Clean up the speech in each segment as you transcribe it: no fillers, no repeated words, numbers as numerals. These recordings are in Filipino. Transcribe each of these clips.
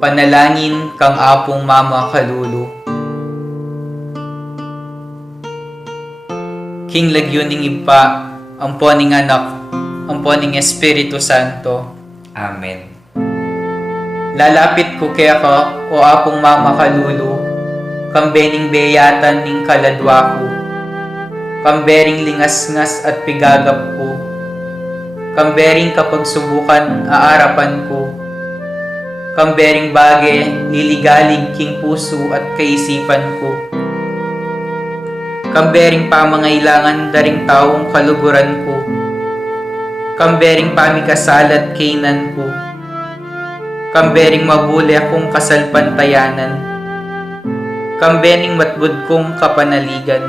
Panalangin kang Apong Mama Kalulu. King lagyuning ipa, amponing anak, amponing Espiritu Santo. Amen. Lalapit ko kaya ka, o Apong Mama Kalulu, kambening beyatan ning kaladwa ko, kambering lingas-ngas at pigagap ko, kambering kapag subukan aarapan ko, kambering bage, liligalig king puso at kaisipan ko. Kambering pamangailangan daring taong kaluguran ko. Kambering pamikasalat kainan ko. Kambering mabuli akong kasalpantayanan. Kambering matbud kong kapanaligan.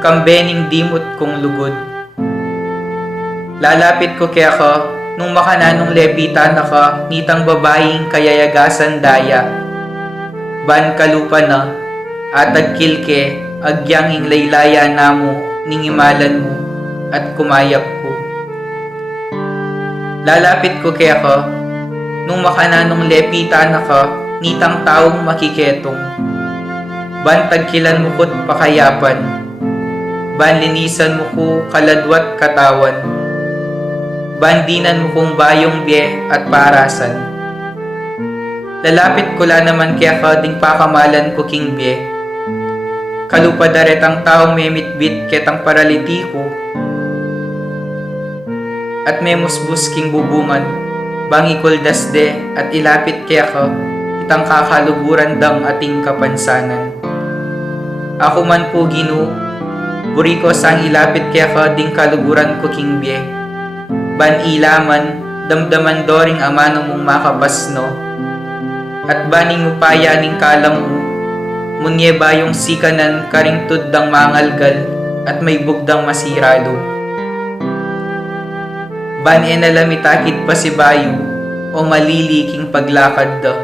Kambering dimot kong lugod. Lalapit ko kaya ka, nung makananong lepitan na ka, nitang babaeng kayayagasan daya. Ban kalupa na, at agkilke, agyang laylaya namo, ningimalan mo, at kumayap ko. Lalapit ko kaya ka, nung makananong lepitan na ka, nitang taong makiketong. Ban tagkilan mo ko't pakayapan, ban linisan mo ko kaladwat katawan. Bandinan mo kong bayong biye at parasan. Lalapit ko la naman kaya ka ding pakamalan ko king biye. Kalupadaret ang taong memitbit ketang paralitiko. At memusbus king bubungan, bangi kuldasde at ilapit kaya ka, itang kakaluguran dang ating kapansanan. Ako man po Ginoo, buri ko sang ilapit kaya ka ding kaluguran ko king biye. Ban ilaman, damdaman doring amano mong makapasno. At baning upaya ning kalam mo, munye bayong sikanan karingtud dang mangalgal at may bugdang masiralo. Ban enalamitakit pa si bayo o maliliking paglakad da.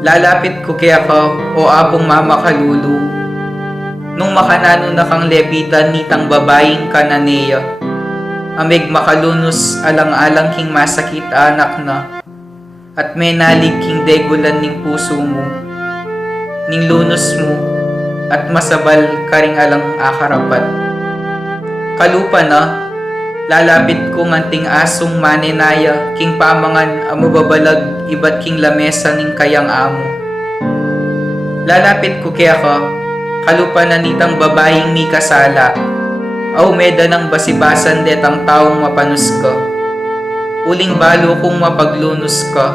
Lalapit ko kaya ka, o Apong Mama Kalulu, nung makanano na kang lepitan nitang babaeng kananeya. Amig makalunos alang-alang king masakit anak na, at may nalig king degulan ning puso mo, ning lunos mo, at masabal karing alang akarapat. Kalupa na, lalapit ko nganting asong manenaya, king pamangan amubabalag ibat king lamesa ning kayang amo. Lalapit ko kaya ka, kalupa na nitang babaeng mi kasala, aw meda ng basibasan detang taong mapanus ka. Uling balo kong mapaglunos ka,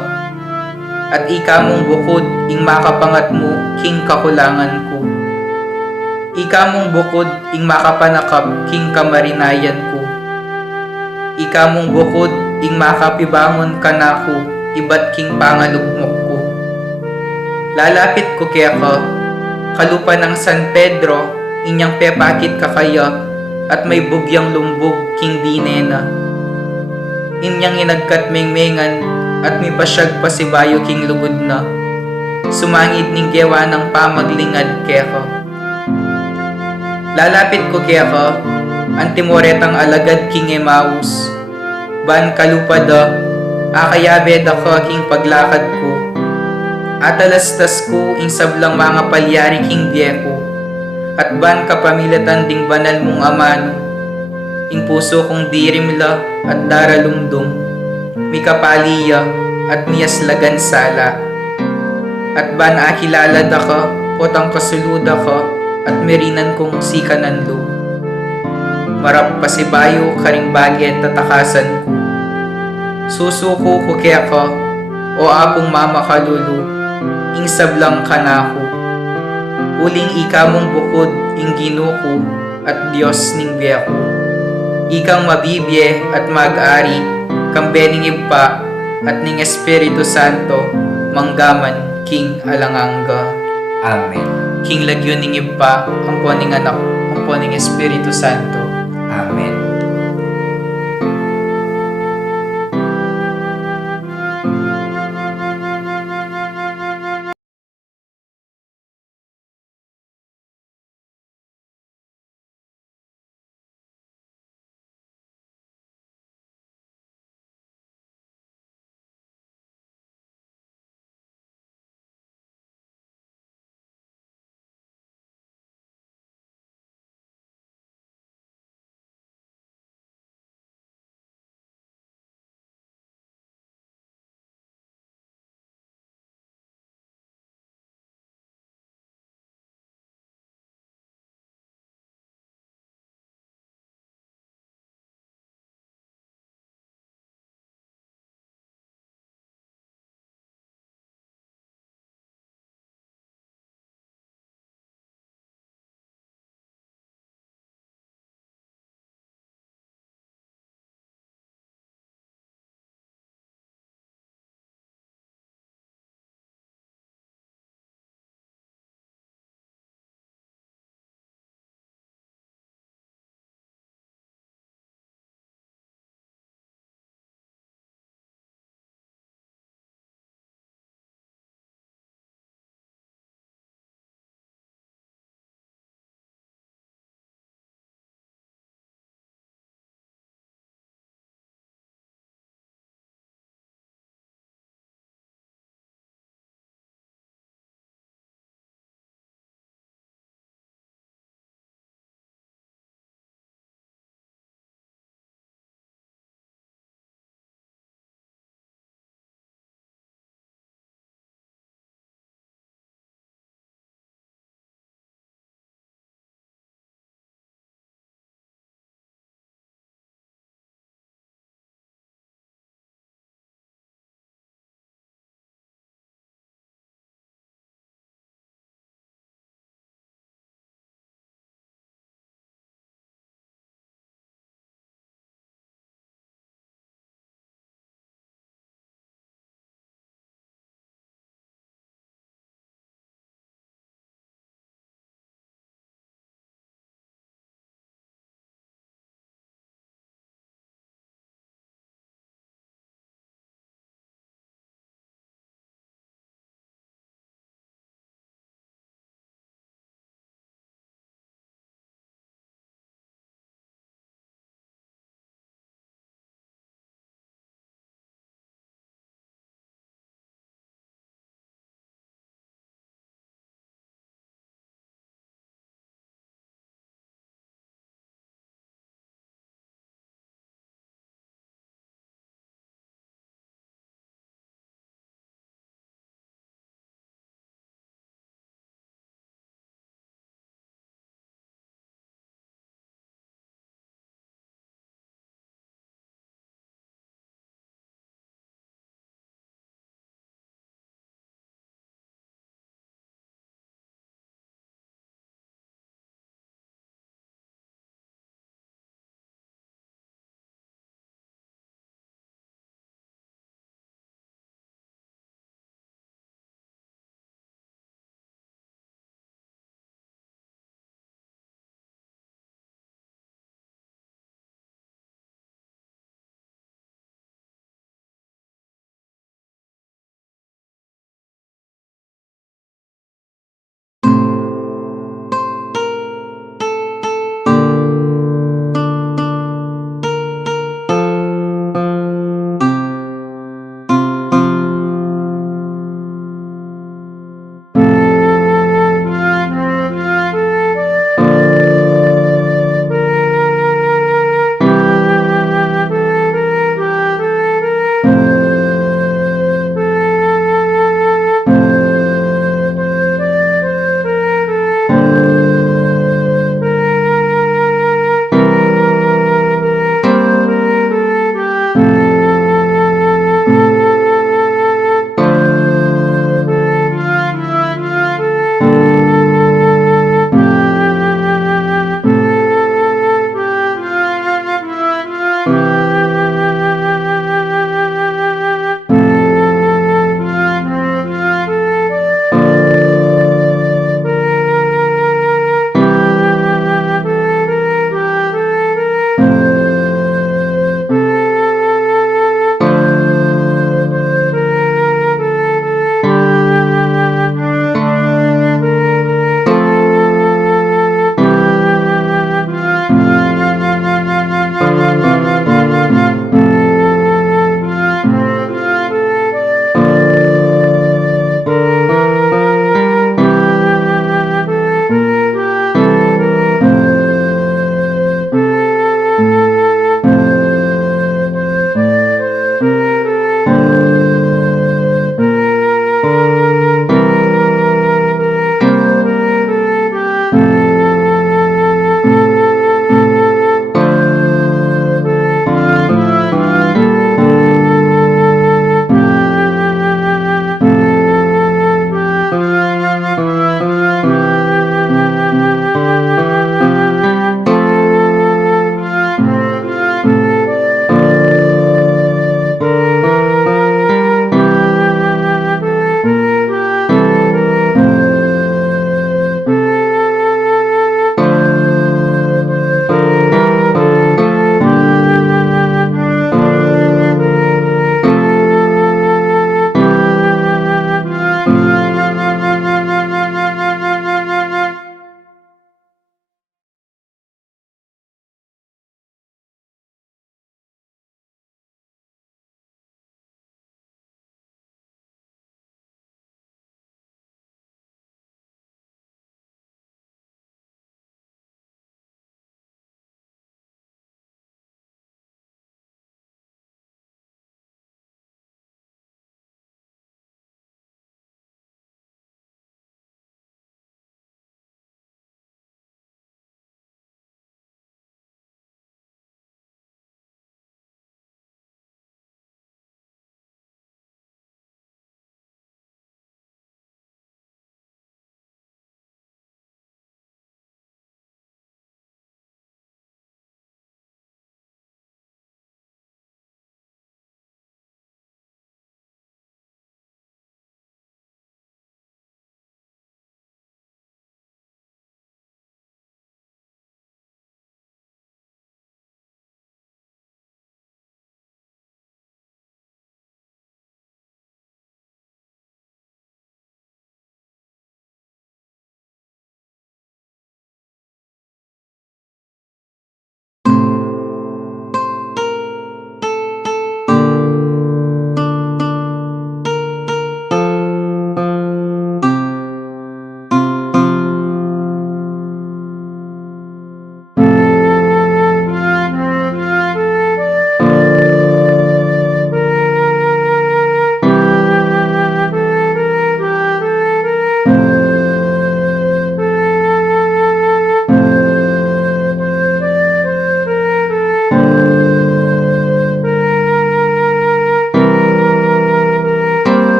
at ika mong bukod ing makapangat mo king kakulangan ko. Ika mong bukod ing makapanakap king kamarinayan ko. Ika mong bukod ing makapibangon kanako ibat king pangalugmok ko. Lalapit ko kaya ka, kalupa ng San Pedro, inyang pepakit kakaya, at may bugyang lumbog king dinena. Inyang inagkat mengmengan at may pasyag pa si bayo king lugod na. Sumangid ning gewa ng pamaglingad kaya ka. Lalapit ko kaya ka, antimoretang alagad king Emmaus. Ban kalupada, akayabed ako king paglakad ko. Atalastas ko ing sablang mga palyari king biyeko. At ban kapamilatan ding banal mong amano, ing puso kong dirimla at daralumdum, mikapaliya at miyaslagan sala. At ban akilalad ako, potang kasuluda ko, at merinan kong sikanan lo. Marap pasibayo karing bagay at tatakasan ko. Susuko ko kaya ko, o Apong Mama Kalulu, ing sablang kanako. Uling ika mong bukod ing Ginuko at Diyos ning biyako. Ikang mabibye at mag-ari, kambening ipa at ning Espiritu Santo, manggaman king alanganga. Amen. King lagyuning ipa, amponing anak, amponing Espiritu Santo. Amen.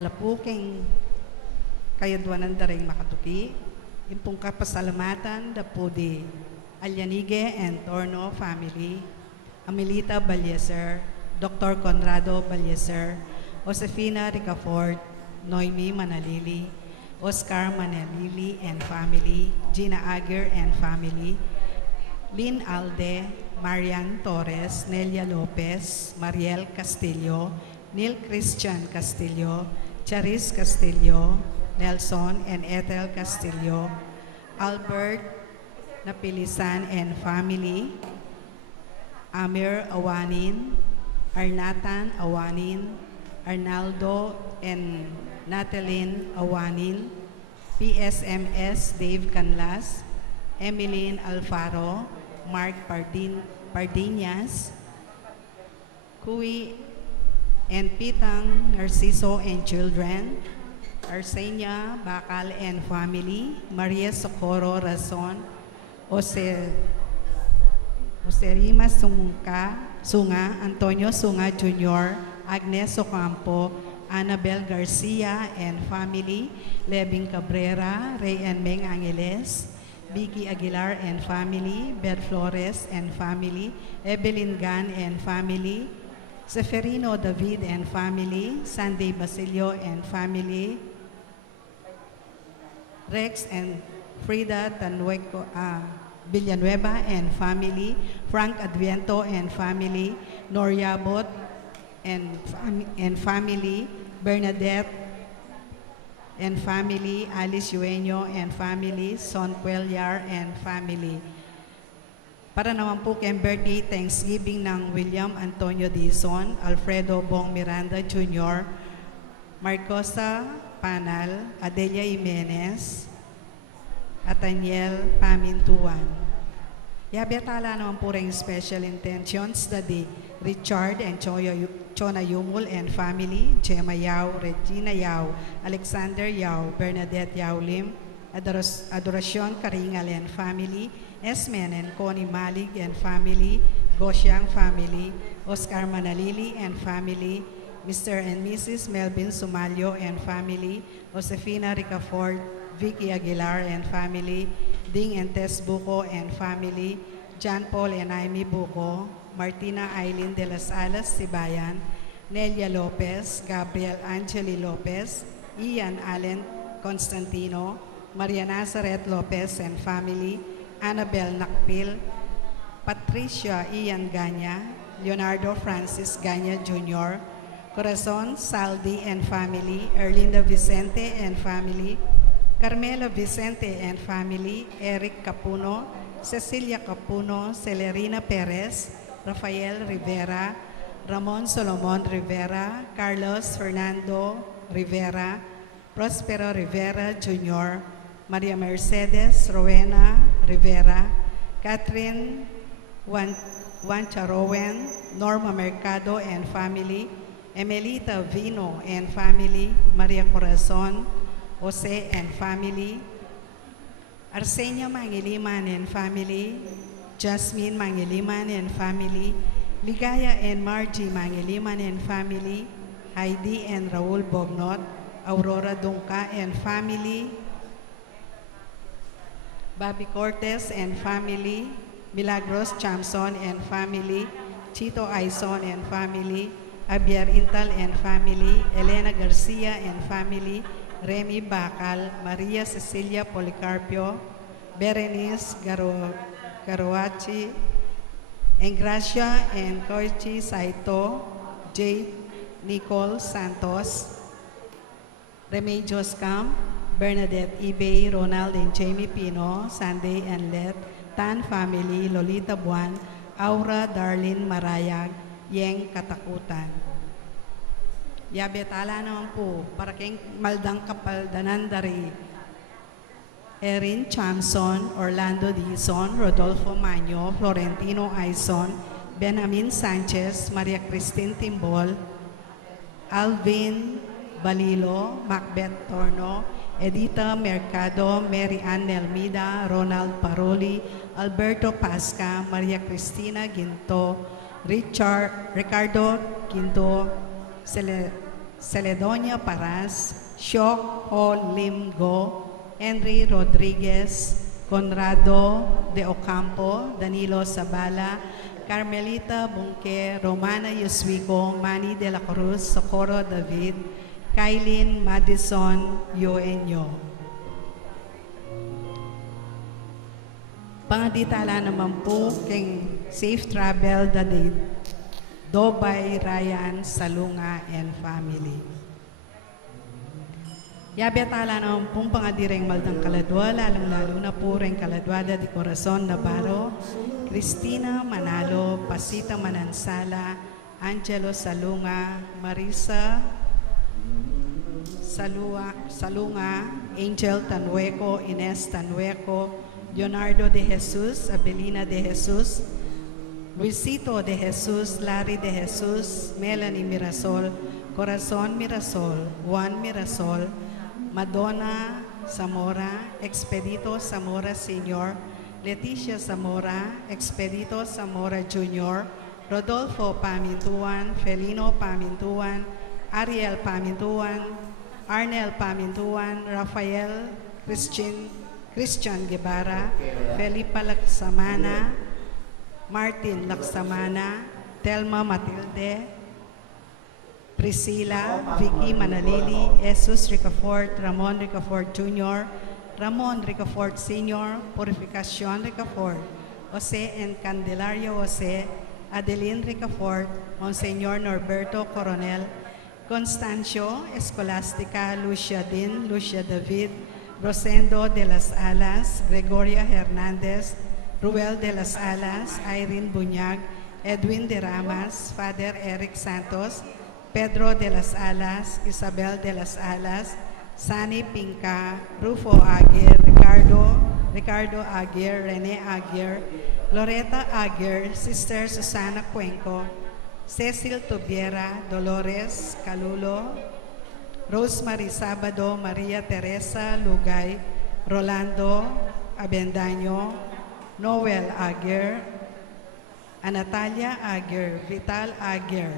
Lapuking kayaduanan daring makatupi, impong kapasalamatan da po di Alyanige and Torno family, Amelita Balyeser, Dr. Conrado Balyeser, Josefina Ricafort, Noemi Manalili, Oscar Manalili and family, Gina Aguirre and family, Lynn Alde, Marian Torres, Nelia Lopez, Mariel Castillo, Neil Christian Castillo, Charis Castillo, Nelson and Ethel Castillo, Albert Napilisan and family, Amir Awanin, Arnatan Awanin, Arnaldo and Natalie Awanin, PSMS Dave Canlas, Emeline Alfaro, Mark Pardinas, Kui and Pitang Narciso and children, Arsenia Bacal and family, Maria Socorro Razon, Oserima Sunga, Antonio Sunga Jr., Agnes Ocampo, Annabel Garcia and family, Lebing Cabrera, Ray and Meng Angeles, Vicky Aguilar and family, Beth Flores and family, Evelyn Gan and family, Seferino David and family, Sunday Basilio and family, Rex and Frida Tanueco, Villanueva and family, Frank Adviento and family, Noriabot and family, Bernadette and family, Alice Yueño and family, Son Cuellar and family. Para naman po kay birthday Thanksgiving ng William Antonio Dizon, Alfredo Bong Miranda Jr., Marcosa Panal, Adelia Jimenez, at Daniel Pamintuan. Yabetala naman po rin special intentions that the Richard and Chona Yumul and family, Gemma Yao, Regina Yao, Alexander Yao, Bernadette Yao Lim, Adoracion Karingal and family, Esmen and Connie Malig and family, Gosyang family, Oscar Manalili and family, Mr. and Mrs. Melvin Sumalio and family, Josefina Ricafort, Vicky Aguilar and family, Ding and Tess Buco and family, John Paul and Amy Buco, Martina Aileen de las Alas Sibayan, Nelia Lopez, Gabriel Angeli Lopez, Ian Allen Constantino, Maria Nazareth Lopez and family, Annabel Nakpil, Patricia Ian Ganya, Leonardo Francis Ganya Jr., Corazon Saldi and family, Erlinda Vicente and family, Carmela Vicente and family, Eric Capuno, Cecilia Capuno, Celerina Perez, Rafael Rivera, Ramon Solomon Rivera, Carlos Fernando Rivera, Prospero Rivera Jr., Maria Mercedes Rowena Rivera, Catherine Wancharowen, Norma Mercado and family, Emelita Vino and family, Maria Corazon, Jose and family, Arsenio Mangiliman and family, Jasmine Mangiliman and family, Ligaya and Margie Mangiliman and family, Heidi and Raul Bognot, Aurora Dunca and family, Bobby Cortez and family, Milagros Chamson and family, Chito Aison and family, Javier Intal and family, Elena Garcia and family, Remy Bacal, Maria Cecilia Policarpio, Berenice Garoachi, Engracia and Koichi Saito, Jade Nicole Santos, Remedios Camp, Bernadette Ibay, Ronald and Jamie Pino, Sunday and Let, Tan family, Lolita Buwan, Aura Darlene Marayag, Yeng Katakutan. Yabetala naman po, para keng maldang kapaldanan dari Erin Chamson, Orlando Dizon, Rodolfo Maño, Florentino Aizon, Benjamin Sanchez, Maria Cristine Timbol, Alvin Balilo, Macbeth Torno, Edita Mercado, Mary Ann Nelmida, Ronald Paroli, Alberto Pasca, Maria Cristina Ginto, Ricardo Ginto, Celedonia Paras, Shok O Lim Go, Henry Rodriguez, Conrado de Ocampo, Danilo Sabala, Carmelita Bunque, Romana Yuswico, Manny de la Cruz, Socorro David, Kailin Madison Yoenyo. Pangaditala naman po king safe travel dadid Dobay Ryan Salunga and family. Yabetala naman pong pangadireng maldang kaladwa, lalong-lalo na po rin kaladwada di Corazon Navarro, Cristina Manalo, Pasita Manansala, Angelo Salunga, Marisa Salunga, Angel Tanueco, Ines Tanueco, Leonardo de Jesus, Abelina de Jesus, Luisito de Jesus, Larry de Jesus, Melanie Mirasol, Corazon Mirasol, Juan Mirasol, Madonna Zamora, Expedito Zamora Sr., Leticia Zamora, Expedito Zamora Jr., Rodolfo Pamintuan, Felino Pamintuan, Ariel Pamintuan, Arnel Pamintuan, Rafael Christian Guevara, Felipa Laksamana, Martin Laksamana, Telma Matilde, Priscilla, Vicky Manalili, Jesus Ricafort, Ramon Ricafort Jr., Ramon Ricafort Sr., Purificacion Ricafort, Jose and Candelario Jose, Adeline Ricafort, Monseñor Norberto Coronel, Constancio Escolastica, Lucia Din, Lucia David, Rosendo de las Alas, Gregoria Hernandez, Ruel de las Alas, Irene Buñag, Edwin de Ramas, Father Eric Santos, Pedro de las Alas, Isabel de las Alas, Sani Pinca, Rufo Aguirre, Ricardo Aguirre, Rene Aguirre, Loretta Aguirre, Sister Susana Cuenco, Cecil Tubiera, Dolores Calulo, Rosemary Sabado, Maria Teresa Lugay, Rolando Abendaño, Noel Aguirre, Anatalia Aguirre, Vital Aguirre,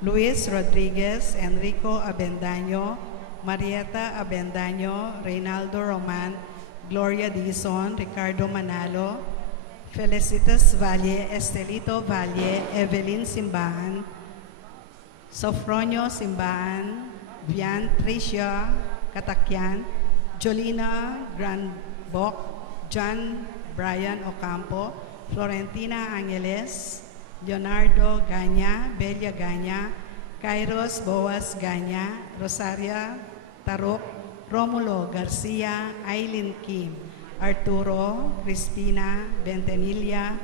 Luis Rodriguez, Enrico Abendaño, Marieta Abendaño, Reynaldo Roman, Gloria Dizon, Ricardo Manalo, Felicitas Valle, Estelito Valle, Evelyn Simbahan, Sofronio Simbahan, Vian Tricia Katakyan, Jolina Grandboc, John Brian Ocampo, Florentina Angeles, Leonardo Ganya, Belia Ganya, Kairos Boas Ganya, Rosaria Tarok, Romulo Garcia, Aileen Kim, Arturo, Cristina Bentenilla,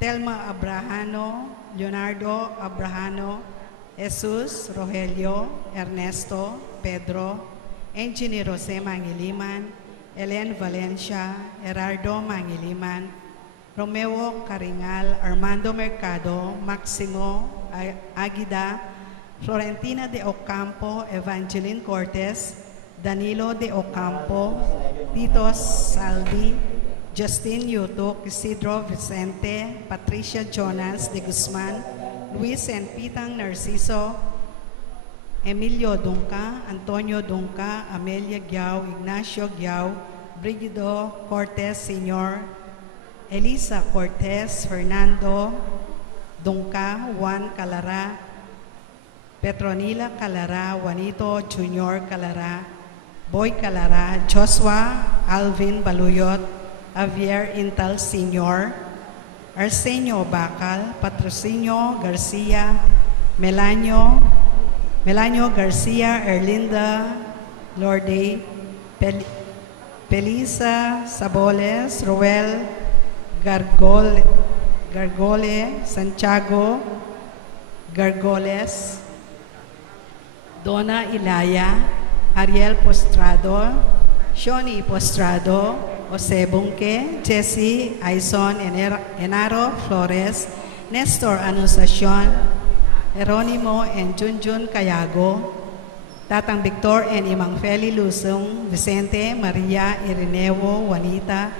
Telma Abrahano, Leonardo Abrahano, Jesus Rogelio, Ernesto, Pedro, Engineer Jose Mangiliman, Helen Valencia, Gerardo Mangiliman, Romeo Caringal, Armando Mercado, Maximo Aguida, Florentina de Ocampo, Evangeline Cortez, Danilo de Ocampo, Tito Saldi, Justin Yutok, Isidro Vicente, Patricia Jonas de Guzman, Luis and Pitang Narciso, Emilio Dunca, Antonio Dunca, Amelia Giao, Ignacio Giao, Brigido Cortez Sr., Elisa Cortez, Fernando Dunca, Juan Calara, Petronila Calara, Juanito Jr. Calara, Boy Calara, Joshua Alvin Baluyot, Javier Intal Sr., Arsenio Bacal, Patrocinio Garcia, Melanio Garcia, Erlinda Lorde, Pelisa Saboles, Roel Gargole, Santiago Gargoles, Donna Ilaya, Ariel Postrado, Shoni Postrado, Jose Bunque, Jesse Aison Enaro Flores, Nestor Anunciacion, Jeronimo and Junjun Cayago, Tatang Victor and Imang Feli Lusong, Vicente Maria Irineo Juanita,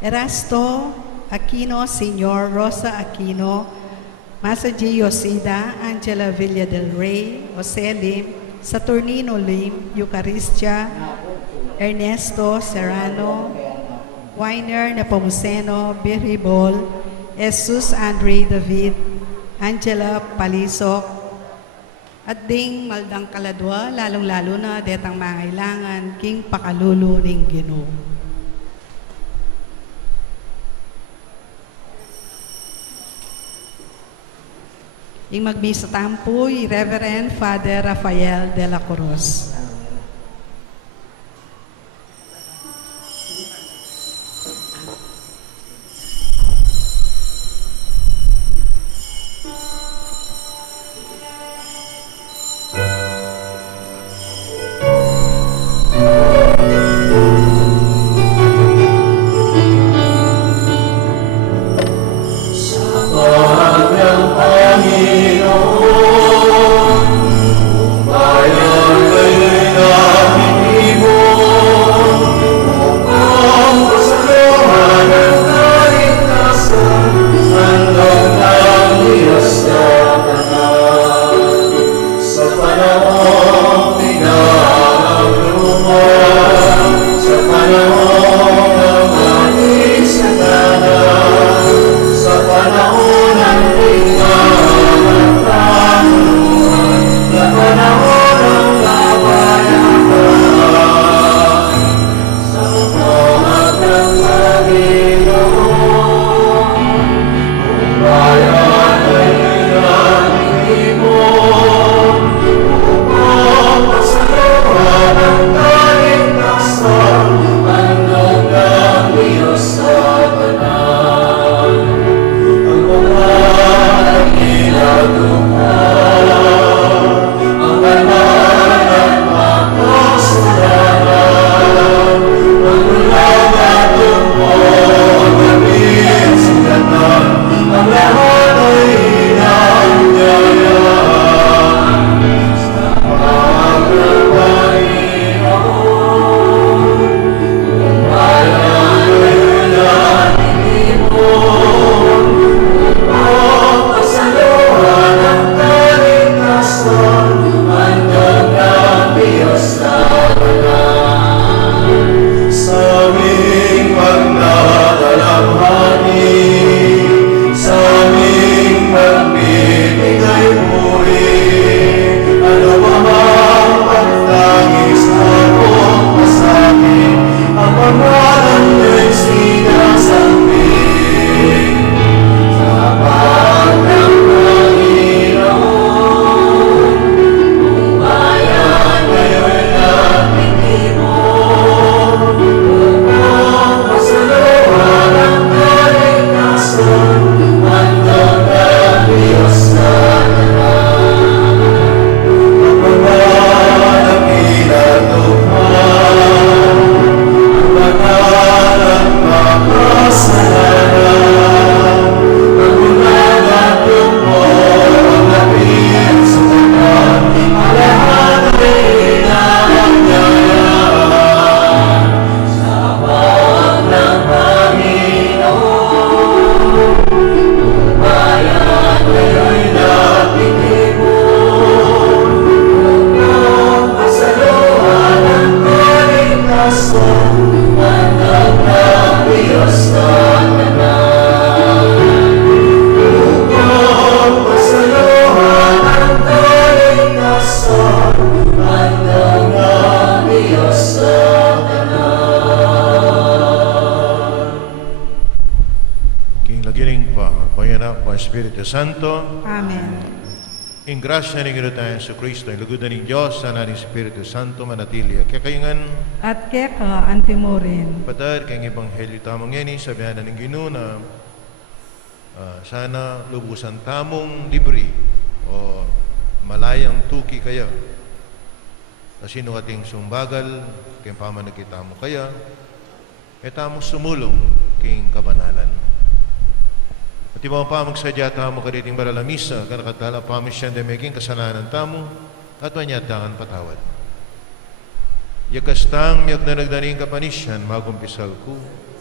Erasto Aquino Sr., Rosa Aquino, Masaji Yosida, Angela Villa del Rey, Jose Lim, Saturnino Lim, Eucharistia, Ernesto Serrano, Weiner Nepomuceno, Biribol, Jesus Andre David, Angela Palisok, at ding maldang kaladwa, lalong-lalo na detang mangailangan, king pakalulu ning Ginoo. Ing magbisa tampoy, Reverend Father Rafael de la Cruz. Espiritu Santo, Amen. in grasya ni Ginoon tayo sa Cristo, in lugudan ng Diyos, sana ni Espiritu Santo manatili. Kaya kayungan, At keka antimorin. patad kayong Ebanghelyo tamang yan, sabihan na ng Ginoon na sana lubusan tamong libre o malayang tuki kaya. Kasi no ating sumbagal, kayong pamanagkita mo kaya, tamo sumulong king kabanalan. At ibang pamagsadya tamo kaditing baralamisa, kanakatala pamisyan de making kasalanan tamo, at wanyatangan patawad. Yakastang miyak na nagdaning kapanisyan, magumpisal ko.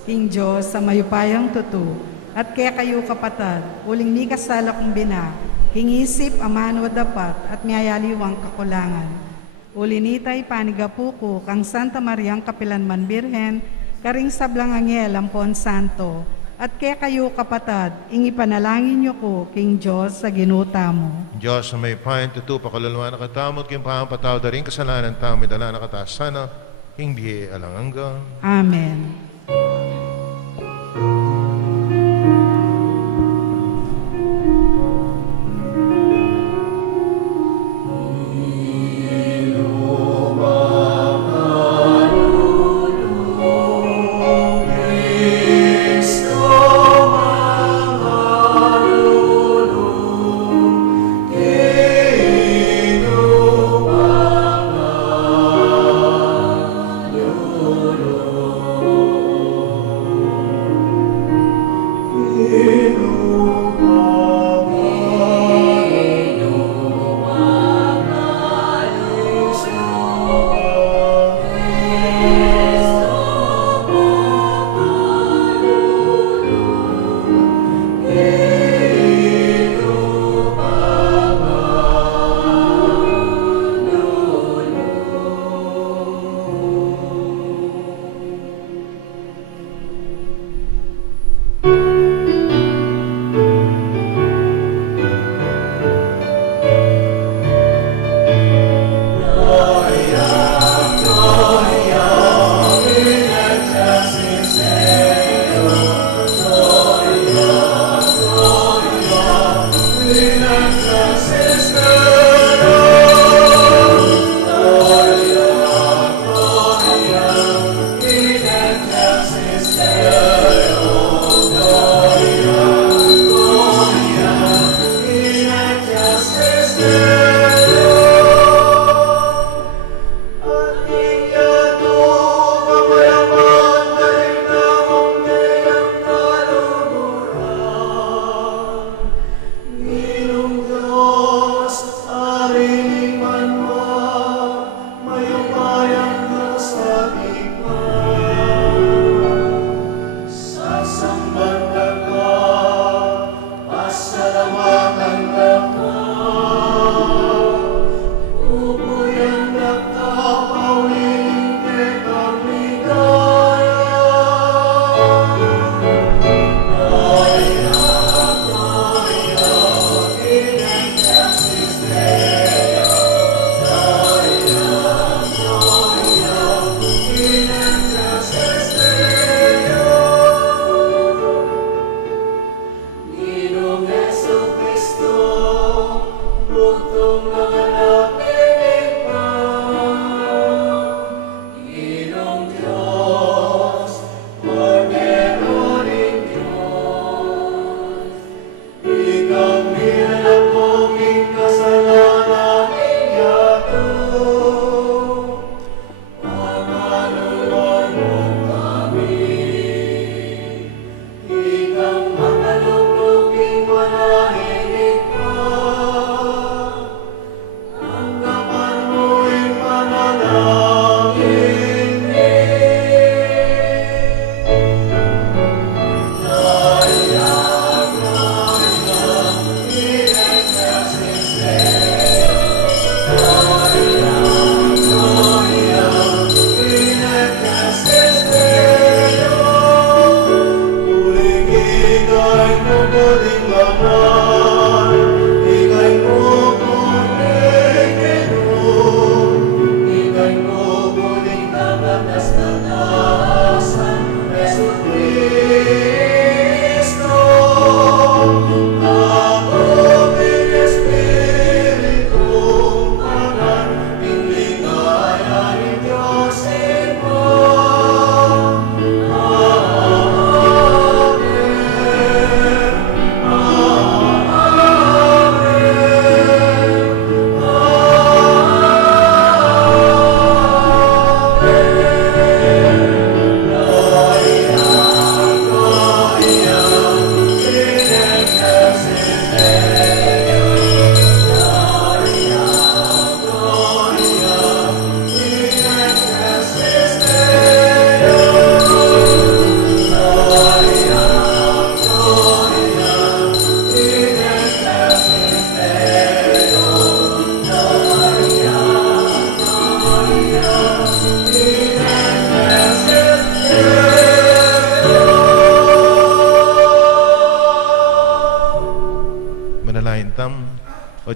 King Diyos sa mayupayang tutu, at kaya kayo kapatad, uling ni kasala kong bina, hingisip amano dapat at miyayaliwang kakulangan. ulinitay panigapuko, kang Santa Mariang Kapilanman Birhen, karing sablang angel ampon santo, at kaya kayo kapatad, ingi panalangin niyo ko, King Diyos, sa ginuta mo. Diyos na may pahin, tutu, pakaluluwa na katamot, kayong pahampataw da rin kasalanan tamo, may dala na kataas sana, king bihe alanganga. Amen.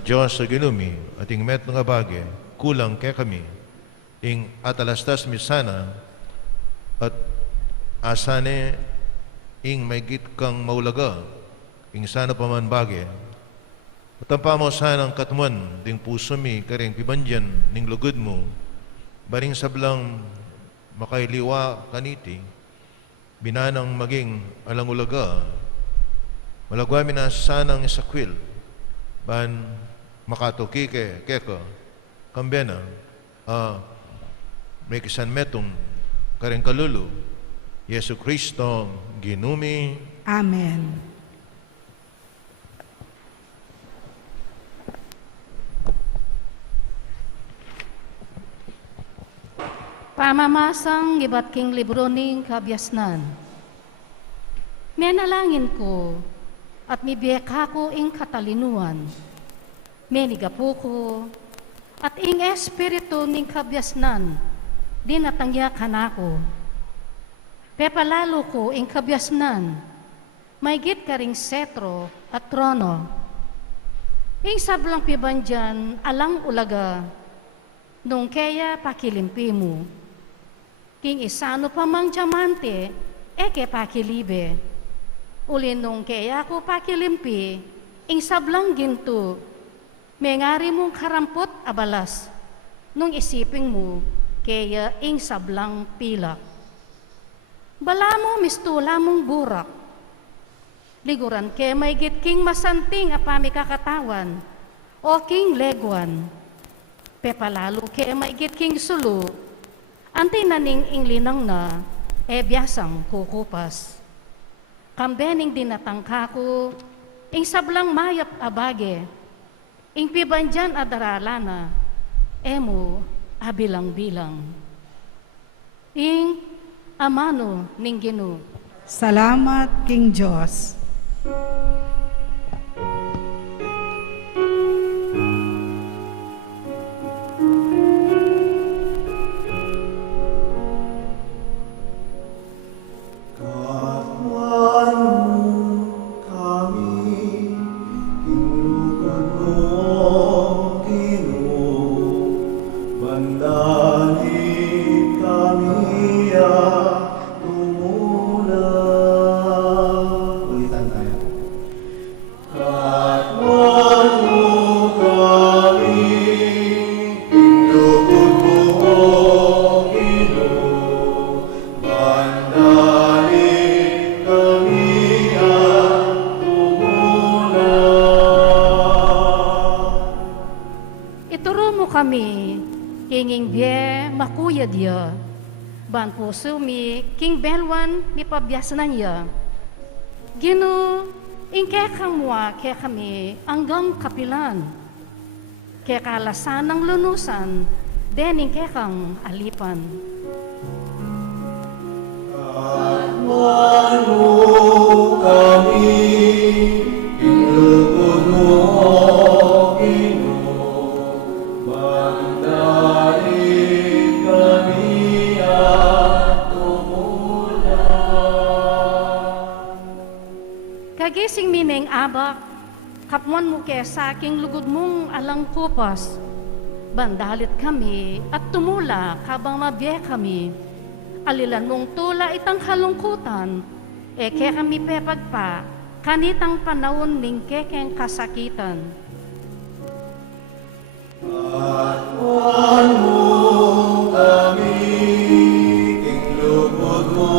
Diyos sa ginumi, ating met nga bagi, kulang kay kami, ing atalastas misana, at asane, ing may git kang maulaga, ing sana paman bagi, at ang pamo sanang katmuan, ding puso mi, karing pibandyan, ning lugod mo, baring sablang makailiwa kaniti, binanang maging alangulaga, malagwami na sanang isakwil, ban makatuki keka, kambena, may kisan metong karing kalulu, Yesu Cristo, ginumi. Amen. Pamamasang gibat king libro ning kabyasnan. Menalangin ko at mibiyeka ko ing katalinuan. Menigapu ko at ing espiritu ning kabyasnan dinatangya kanako. Pepalalo ko ing kabyasnan, maygit ka ring setro at trono. Ing sablang pibandyan alang ulaga, nung kaya pakilimpi mo. King isano pa mang diamante, eke pakilibe. Uli nung kaya ko pakilimpi, ing sablang ginto, may ngari mong karampot abalas, nung isiping mo, kaya ing sablang pilak. Bala mo mistula mong burak, liguran ke may gitking masanting apami kakatawan, o king legwan, pepalalo ke may gitking sulu, anti naning ing linang na, biasang kukupas. Kambening dinatangka ko, ing sablang mayap abage, ing pibandyan adaralana, emo abilang-bilang. Ing amano ning Ginoo. Salamat, King Diyos. Kami, kinging bie makuya dia, ban puso mi, king belwan mi pabyasanan ya. Gino, ingke kang mua ke kami anggang kapilan, ke kalasan ng lunusan, den ingke kang alipan. Katmanu kami, inlugod mo, kagising mineng abak, kapmuan mo ke sa aking lugod mong alang kupas. Bandalit kami at tumula kabang mabiye kami. Alilan mong tula itang halungkutan, ke kami pepagpa, kanitang panahon ning kekeng kasakitan. Katmuan mo kami, king lugod mo,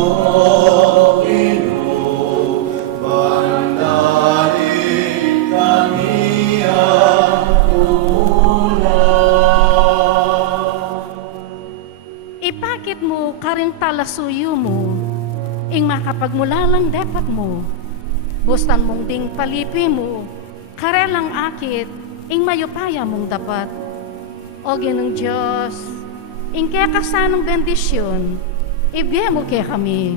ipakit mo karing talasuyo mo, ing makapagmulalang dapat mo, bustan mong ding palipi mo, karelang akit, ing mayupaya mong dapat. O Ginong Diyos, ing kaya kasanong bendisyon, ibiye mo kaya kami,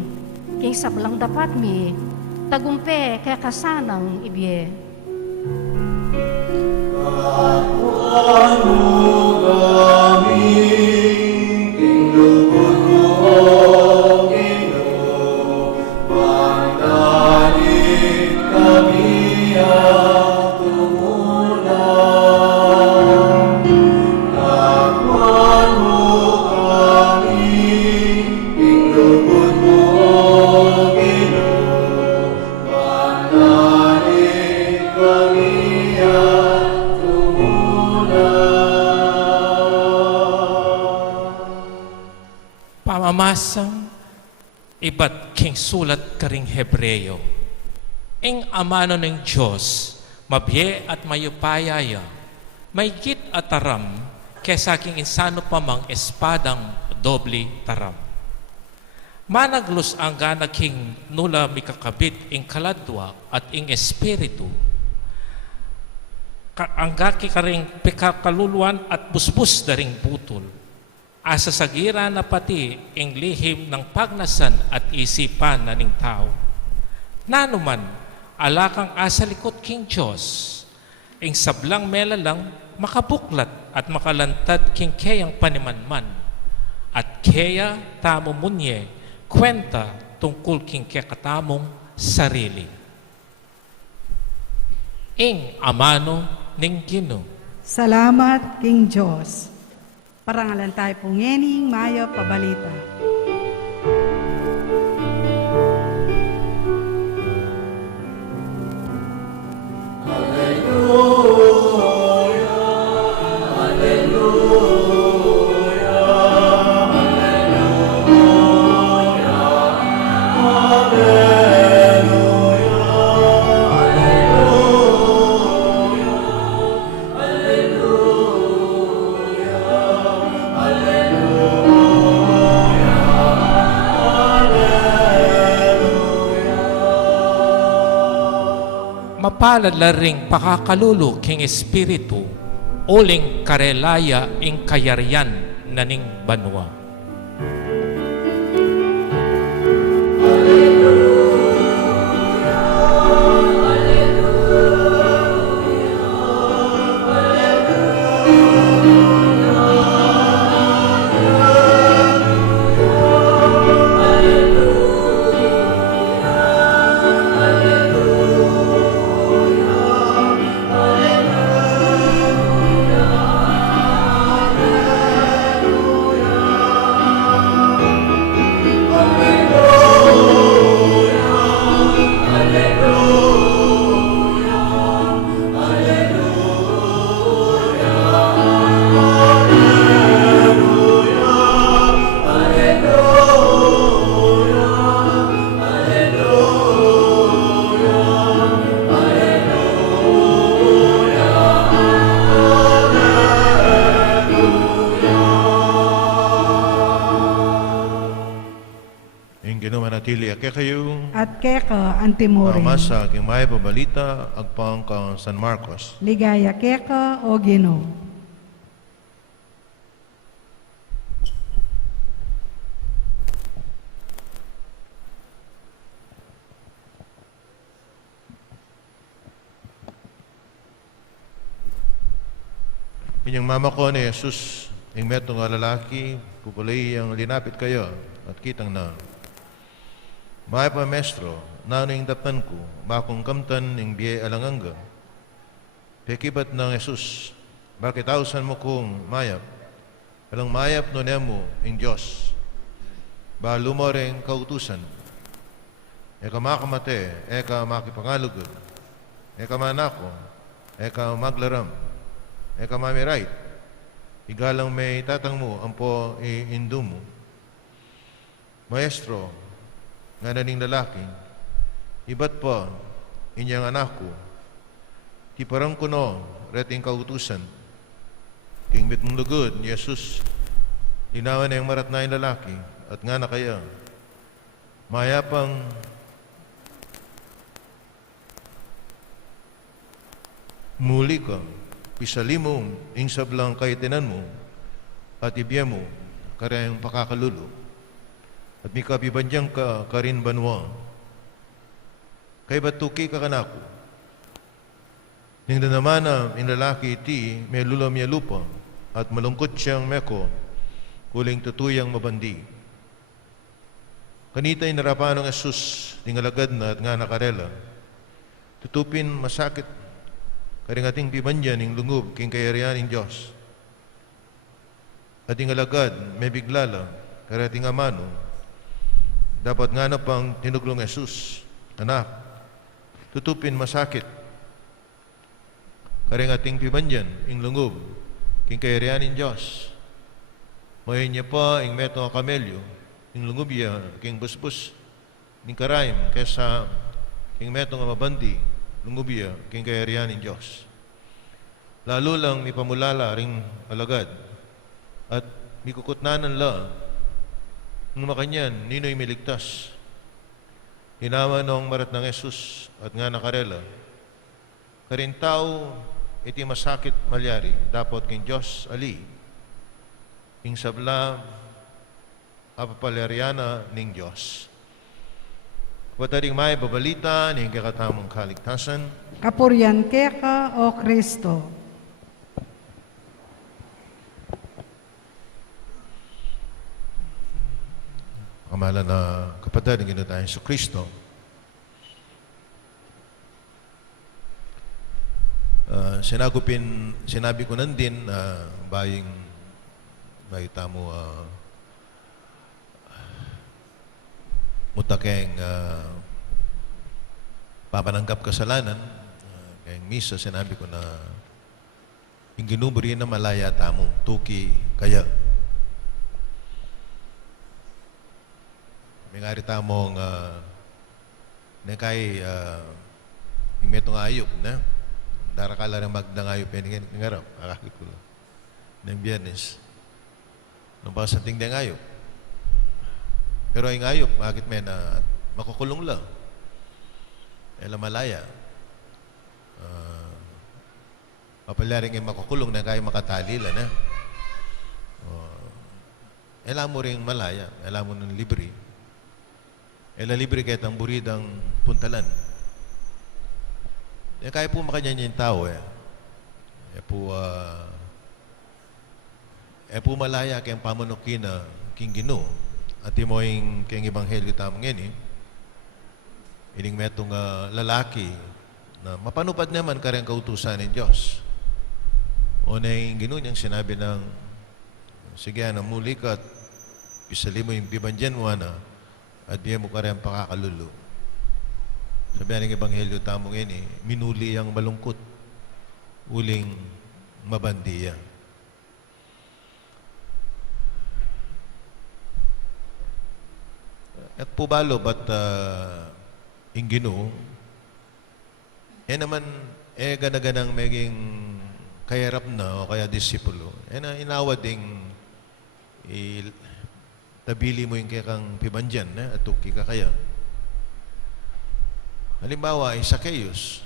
king sablang dapat mi, tagumpe kaya kasanang ibiye. Katmuan mo kami, king lugod mo, Ginoo, bandalit kami at tumula. amasang iba't king sulat karing Hebreyo. Ing amano ng Diyos, mabye at mayupayaya, may git at taram, kesa king insano pamang espadang doble taram. Managlos ang gana king nula mikakabit ing kaladwa at ing espiritu, ang gaki karing pikakaluluan at busbus daring butol, asa sagira na pati ing lihim ng pagnasan at isipan na ning tao. Nanuman, alakang asa likot king Diyos, ing sablang melalang makabuklat at makalantad king kayang panimanman, at kaya tamo munye kwenta tungkol king kakatamong sarili. Ing amano ning Ginoo. Salamat, King Diyos. Parangalan tayo po ngening mayo pabalita. Mapalad la ring pakakalulu king espiritu, uling karelaya ing kayaryan na ning banwa. At keka antimore. Masa aking may pabalita, agpang kang San Marcos. Ligaya keka o Ginoo. Inyong mama ko ni Jesus, ing meto nga lalaki, pupulay ang linapit kayo, at kitang na. May pa mestro, nano ing dapan ko, bakong kamtan ing biye alanganga. Pekibat ng Jesus, bakit tausan mo kong mayap? Alang mayap no nemo ing Diyos. Ba lumoreng kautusan. Eka makamate, eka makipangalugod. Eka manako, eka maglaram. Eka mamirait. Igalang may tatang mo, ampo iindu mo. Maestro, nga naning lalaki, iba't pa inyang anak ko, ti parang kuno, reting kautusan, king bit mong lugod ni Jesus, linawan na yung marat na yung lalaki, at nga na kaya, mayapang muli ka, pisali mo, ing sablang kaitinan mo, at ibiya mo, karayang pakakalulo, at may kabibandyang ka karin banwa. Kay batuki ka kanako. Ningda naman na lalaki iti may lulam ya lupa at malungkot siyang meko kuling tutuyang mabandi. Kanita'y narapan ng Jesus tingalagad na at nga nakarela. Tutupin masakit karing ating bibandyan ng lungub king kayarian ng Diyos. At tingalagad may biglala karating amano. Dapat nga na pang tinuglong Jesus, anak, tutupin masakit. Karing ating pibandyan, ing lungub, king kayarianin Diyos. Mayin niya pa, ing meto kamelyo, king lungubya, king busbus, ning karaim, kesa king metong mabandi, lungubya, king kayarian ng Diyos. Lalo lang mi pamulala ring alagad at mi kukutnanan la ng makanyan, nino'y miligtas. Hinawa noong marat ng Jesus at nga nakarela, karin tao iti masakit malyari, dapat king Diyos ali, king sabla, apapalaryana ning Diyos. Wataring may babalita ning kakatamong kaligtasan, Kapurian keka, O Cristo. Amalan na kapatid ng Ginoo tayong sa Cristo. Sinabi ko nandin na baying tamo mutakeng papananggap kasalanan. Kayong Misa, sinabi ko na yung ginuburi na malaya tamong tuki kaya. May nga rin tamong nakay yung metong ayop na darakala na magdangayop yan ngarap akakit ko lang ng Biyernes nung pa sa tingdang ayop pero yung ayop bakit may na makukulong lang malaya papalaring yung makukulong na kaya makatali lang alam mo rin malaya alam mo ng libre libre kahit ang buridang puntalan. Kaya po makanyan yung tao po malaya kayang pamanukina king Ginoo at mo yung kayang ebanghelyo tamang yan ining metong lalaki na mapanupad naman karang kautusan ng Diyos. O na yung Ginoo niyang sinabi ng sige na muli ka at pisali mo yung bibandyan mo at diyan mo ka rin pakakalulu. Sabihan ng Ebanghelyo tamong yan minuli ang malungkot, uling mabandiya. At pubalo, ba't yung Ginoo, naman, ganaganang maging kayarap na o kaya disipulo. Na inawad ding tabili mo yung kayakang pibandyan at tuki ka kaya. Halimbawa, Zacchaeus.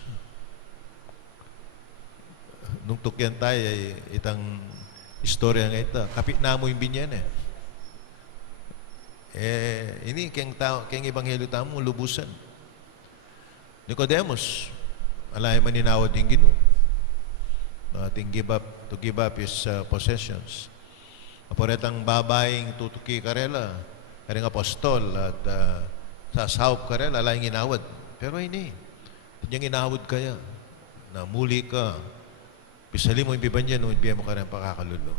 Nung tukyan tayo ay itang istorya nga ito. Kapit na mo yung binyan ini kayang ebanghelyo tamo lubusan. Nicodemus, alay maninawad yung Ginoo. To give up his possessions. Aporetang babaeng tutuki karela, karing apostol at sasahop karela, alayang inawad. Pero hindi. Yung inawad kaya, na muli ka, pisali mo yung bibandyan, ibigay mo ka rin pakakalulo.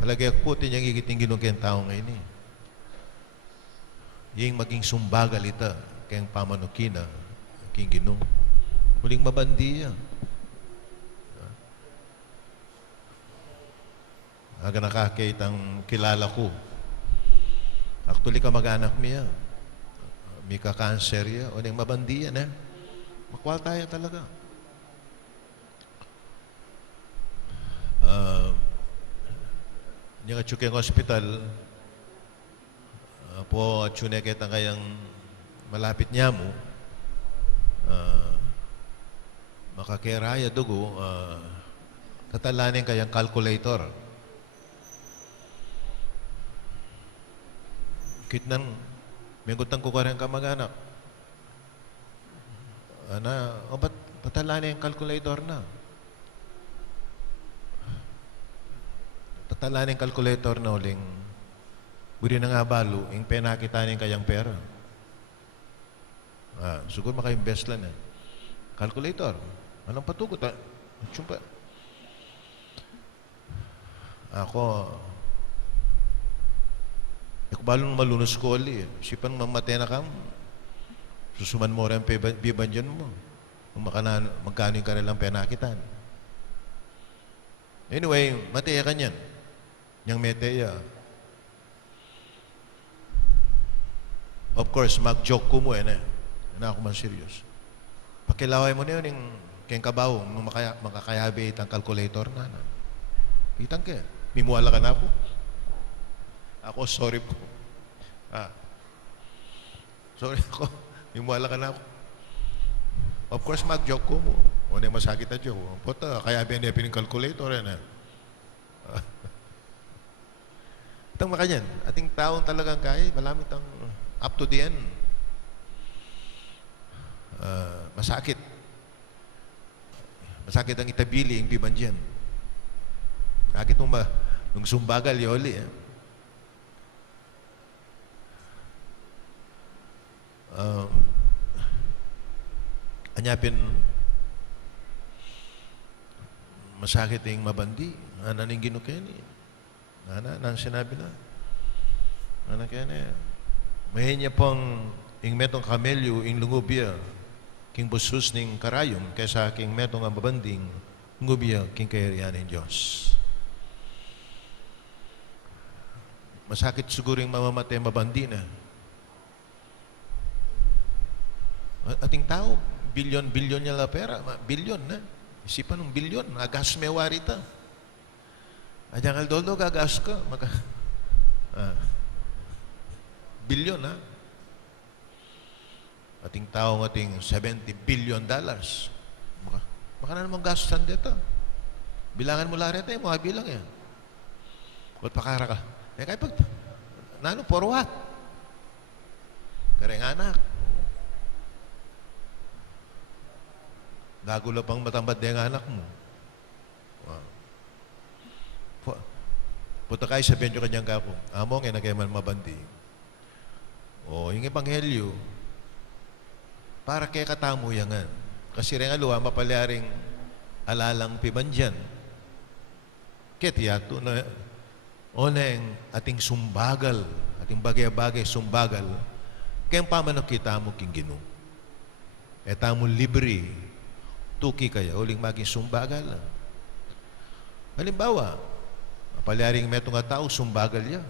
Palagi ako po, yung igiting Ginoo kayang tao ngayon yung maging sumbagal ita, kayang pamanukina, kayang Ginoo. Muling mabandiya. Aga nakakait ang kilala ko. Actually ka mag-anak niya. May ka-cancer ya. O nang mabandiyan makwal tayo talaga. Yung atsukeng hospital po atsuneket ang kayang malapit niya mo makakeraya dugo tatalanin kayang calculator. Kitnan, mingutang ko ka rin ka mag-anak. Ba't tatalanin yung calculator na? Tatalanin yung calculator na uling buri na nga balo, yung penakitanin kayang pera. Siguro maka-invest lang Calculator. Anong patugot Tsumpa. Ako, balong malunos ko sipan mamatay na kam, susuman mo rin bibandyan mo. Magkano yung kanilang penakitan. Anyway, mateya ka niyan. Niyang meteya. Of course, mag-joke ko mo na. Na ako man serious. Pakilaway mo na yun yung keng kabaw, nung makakayabi itang calculator na. Kitang kaya. Mimuala ka na ako. Ako, sorry po. Sorry ako. Mimuala ka na ako. Of course, mag-joke ko mo. O na masakit na joke. Puta, kaya binipin yung calculator na. Itang makanyan. Ating taong talagang kaya, malamit ang up to the end. Masakit. Masakit ang itabili, yung pibandiyan. Sakit nung sumbagal, yoli. Anyapin, masakit yung mabandi. Naning ginukeni. Nang sinabi na. Kaya mahinya pang ing metong kamelyo, ing lungubya, king busus ning karayom, kaysa king metong ang mabanding, ngubya, king kayarian ng Diyos. Masakit siguro yung mamamatay mabandi na. Ating tao, bilyon niya la pera, bilyon na. Isipan ng bilyon, agas mewari ta. Adyang aldolo, gagas ka. Bilyon, ha? Ating tao ng ating $70 billion. Baka na naman gastusan dito. Bilangan mo lahat ito, mga bilang yan. Kung pakara ka. Kaya pag, nano, for what? Kareng anak. Nagulo pang matambad na yung anak mo. Wow. Punta kayo, sabihin nyo kanyang kako, amo nga nagayman mabandi. O, yung ebanghelyo, para kay katamo yangan. Kasi rin aluwa, mapalyaring alalang pibandyan. Kaya tiyato na, o na yung ating sumbagal, ating bagay-bagay sumbagal, kaya pamanok kita mo king gino. Eta mo libre, tuki kaya, uling maging sumbagal. Halimbawa, mapalyaring metong nga tao, sumbagal ya.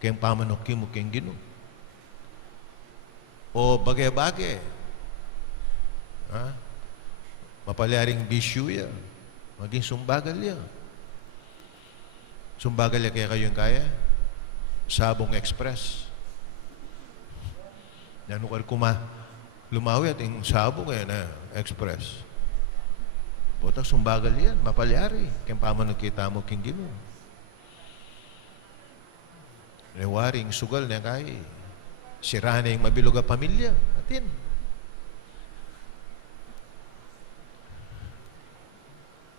Kaya pamanok mo king gino. O bagay-bagay. Mapalyaring bisyo ya. Maging sumbagal ya. Sumbagal ya kaya kayong kaya? Sabong Express. Yan ko lumawi at yung sabong na Express. Puta, sumbagal yan. Mapalyari. Kaya paman nakita mo king gino. Rewaring sugal na kaya. Sira na yung mabilog ang pamilya. Atin.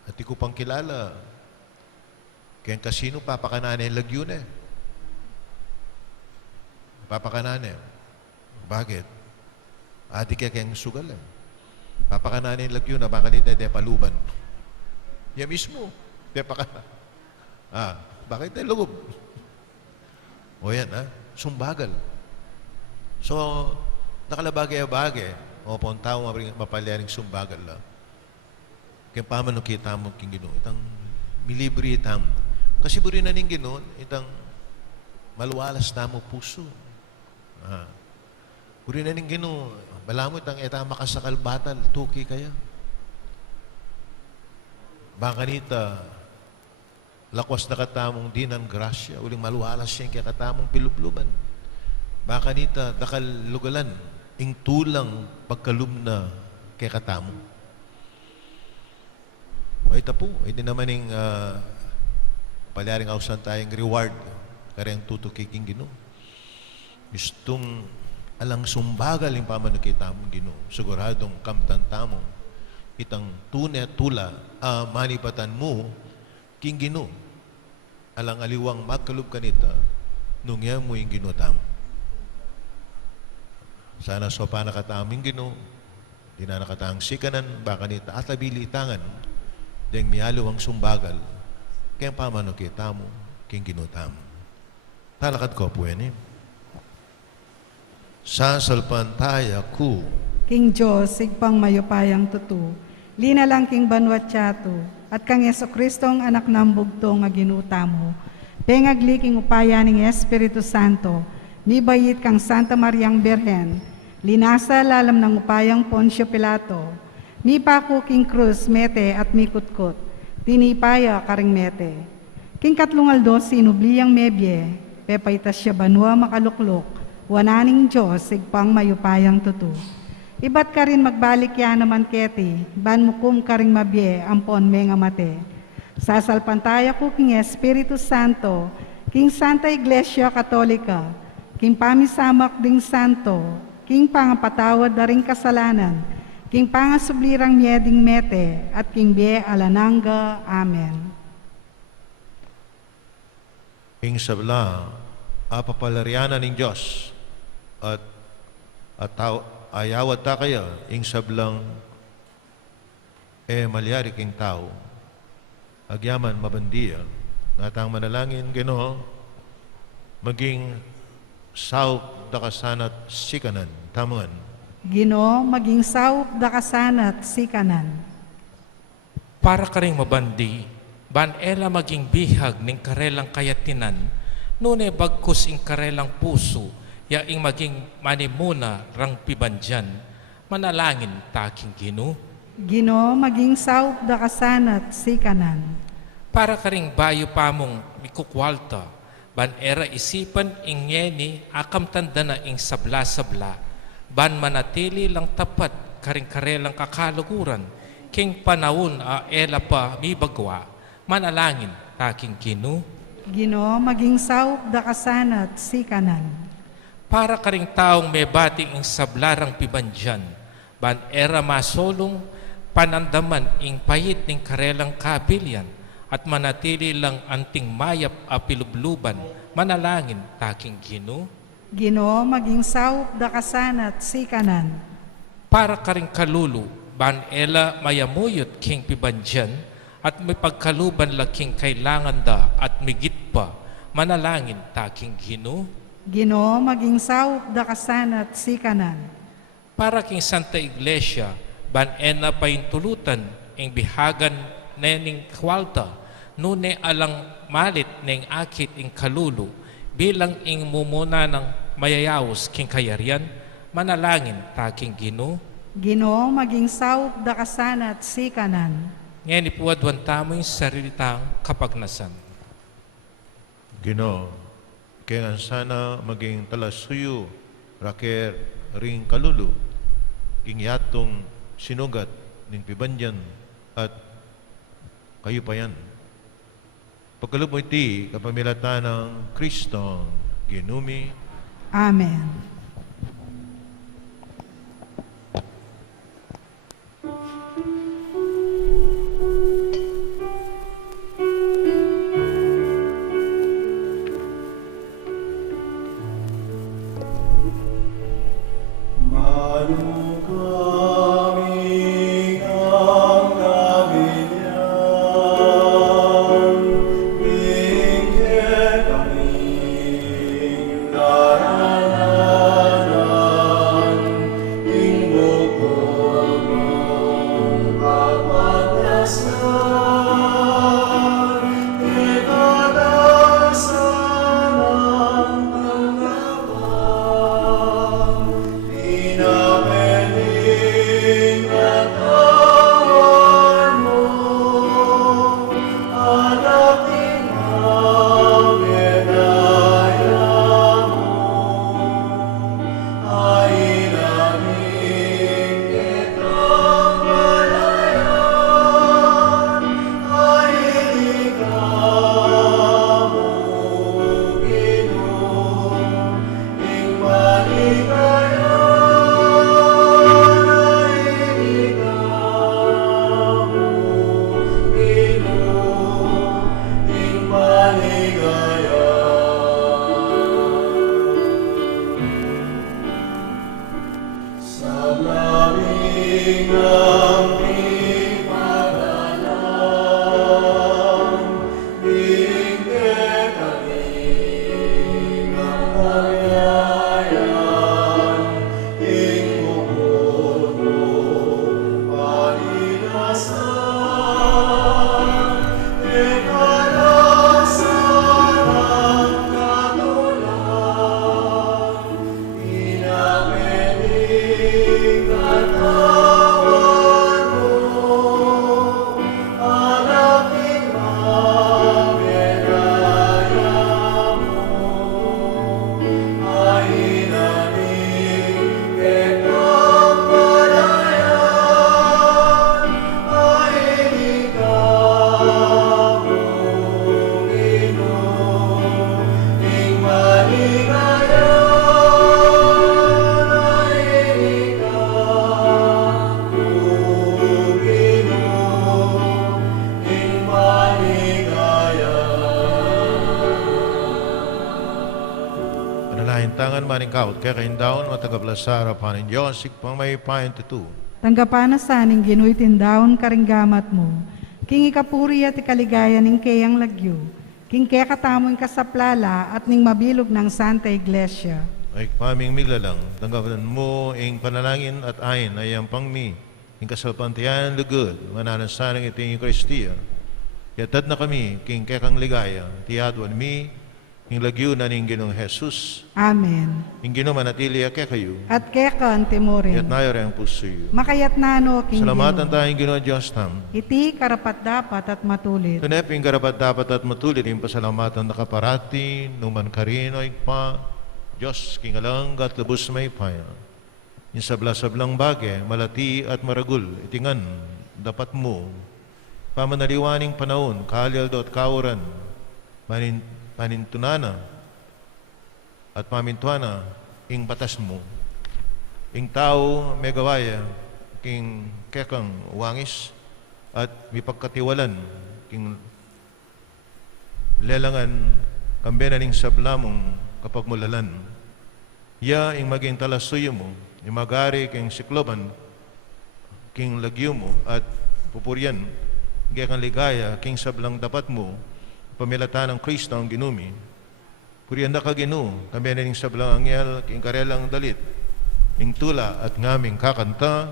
At ko pang kilala. Kaya kasino papakanana yung lagyo na. Papakanana. Bakit? Adi kaya kayang sugal lang. Papakanana yung lagyo na baka dito ay paluban. Yan mismo. Bakit tayo lugub? O yan, sumbagal. So, nakalabagay-bagay, o po ang tao mapalyaring sumbagal lang. Kaya paman kita mo king gino, itang milibri itam. Kasi buri na ning gino, itang maluwalas na mo puso. Buri na ning gino, balamot ang itang makasakal batal, tuki kaya. Baka nita, lakwas na katamong dinan grasya, uling maluwalas siyang kaya katamong pilupluban. Baka nita, dakal lugalan, ing tulang pagkalumna kay katamo. O ito po, hindi naman yung palyaring ausan tayong reward, kareng tutukiking gino. Gustong alang sumbagal yung pamanukita mong gino. Siguradong kamtantamo, itang tunay tula, manipatan mo, king gino. Alang aliwang magkalub kanita, nung yan mo yung ginotamo. Sana so pa nakataming gino, di na nakatang sikanan, baka nita at abilitangan, deng miyalo ang sumbagal, kaya pamano kita mo, king ginutam. Talakad ko po yan Sasalpantaya ku. King Diyos, sigpang mayupayang tutu, lina lang king banwat tiyatu, at kang Yeso Kristong anak ng bugto nga ginuta mo, pengagli king upaya ning Espiritu Santo, ni bayit kang Santa Mariang Berhen, linasa lalam ng upayang Poncio Pilato, ni pako king CRUZ mete at mikutkot, tinipaya karing mete. King katlungaldo sinubliyang mebye, pepaitas siya banwa makaluklok, wananing Diyos sigpang mayupayang tutu. Ibat ka rin magbalik ya naman keti, ban mukum ka ring mabye ampon menga mate. Sasalpantaya ko king Espiritu Santo, king Santa Iglesia Katolika, king pamisamak ding santo, king pangapatawad na ring kasalanan, king pangasublirang mieding mete, at king bie alananga. Amen. Ing sabla, apapalariana ng Diyos, at ayawat ta kaya, ing sablang, malyari king tao, agyaman mabandiya, natang manalangin, Ginoo, maging saop dakasanat sikanan, taman. Ginoo, maging saup dakasanat sikanan. Para ka ring mabandi, ban ela maging bihag ning karelang kayatinan, nune bagkus ing karelang puso, ya ing maging manimuna rang pibandyan, manalangin taking Ginoo. Ginoo, maging saup dakasanat sikanan. Para ka ring bayo pamong mikukwalta, ban era isipan ing ngeni akam tanda na ing sabla-sabla, ban manatili lang tapat karing karelang kakaluguran, king panahon a ela pa mi bagwa, manalangin taking Ginoo. Ginoo, maging saup dakasanat sikanan. Para ka ring taong may bating ing sablarang pibandyan, ban era masolong panandaman ing payit ning karelang kabilyan, at manatili lang anting mayap a pilubluban, manalangin taking Ginoo. Ginoo, maging saup dakasanat sikanan. Para ka ring kalulu, ban ela mayamuyot king pibandyan, at may pagkaluban laking kailangan da at migit pa, manalangin taking Ginoo. Ginoo, maging saup dakasanat sikanan. Para king Santa Iglesia, ban ena pahintulutan ing bihagan nening kwalta, nune alang malit ning akit ing kalulu, bilang ing mumuna ng mayayawos king kayarian, manalangin taking Ginoo. Ginoo, maging saup dakasanat sikanan. Ngayon ipuwadwan tamo yung sarilitang kapagnasan. Ginoo, kaya sana maging talasuyo, raker, ring kalulu, king yatong sinugat ning pibandyan, at kayo pa yan. Pagkalupo iti, kapamilatan ng Cristo, ginumi. Amen. Amen. Panalahin tangan maning kaut, kaya kaindaon matagablasara panin Diyos, ikpang may pain tutu. Tanggapana saning ginuitin daon karinggamat mo. King ikapuri at ikaligaya ning kayang lagyo. King kaya katamoy kasaplala at ning mabilog ng Santa Iglesia. Ay paming miglalang, tanggapan mo ing panalangin at ayin ay ang pangmi, ing kasalpantiyan lugod, mananasanang iting Kristiya. Yatad na kami, king kekang ligaya, tiyadwan mi, ing lagyo na ning Ginong Jesus, Amen. ing Ginong manatili ke kayo, At kaya ka yat antimorin. nayo rin ang pusoyo. Makayat nano king Salamatan Ginoo. tayong Ginoo Diyos tam. Iti karapat dapat at matulit. Tunep ing karapat dapat at matulit ing pasalamatan na kaparati, numan karino ikpa, Diyos king alanggat lubos may paya. Yung sabla-sablang bagay, malati at maragul, itingan, dapat mo, pamanaliwaning panahon, kalyaldo at kauran, panintunana at pamintuana, ing batas mo. Ing tao may gawaya, king kekang wangis, at mipagkatiwalan, king lelangan, kambenan ing sablamong kapag mulalan. Ya ing maging talasuyo mo, ing magari king sikloban, king lagyo mo, at pupuryan, kang ligaya, king sablang dapat mo, pamilatan ng Cristo ang ginumi. Puriyan na ka Ginoo, kambenan ing sablang angyel, king karelang dalit, ing tula at ngaming kakanta,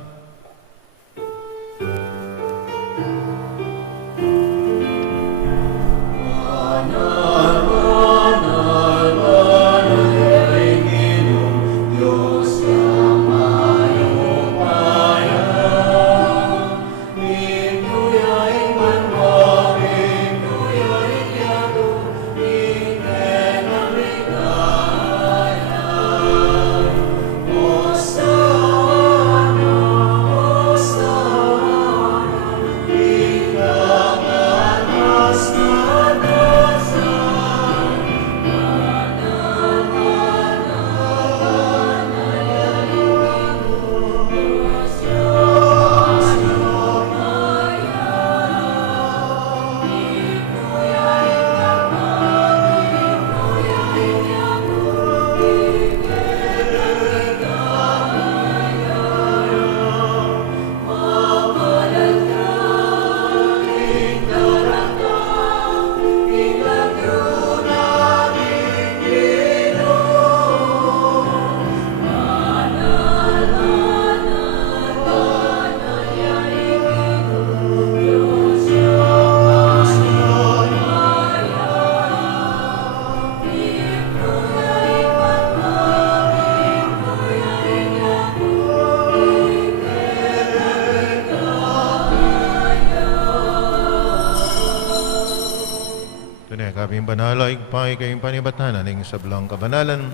Kaming banalo ay pangay kayong panibatanan ng sablang kabanalan.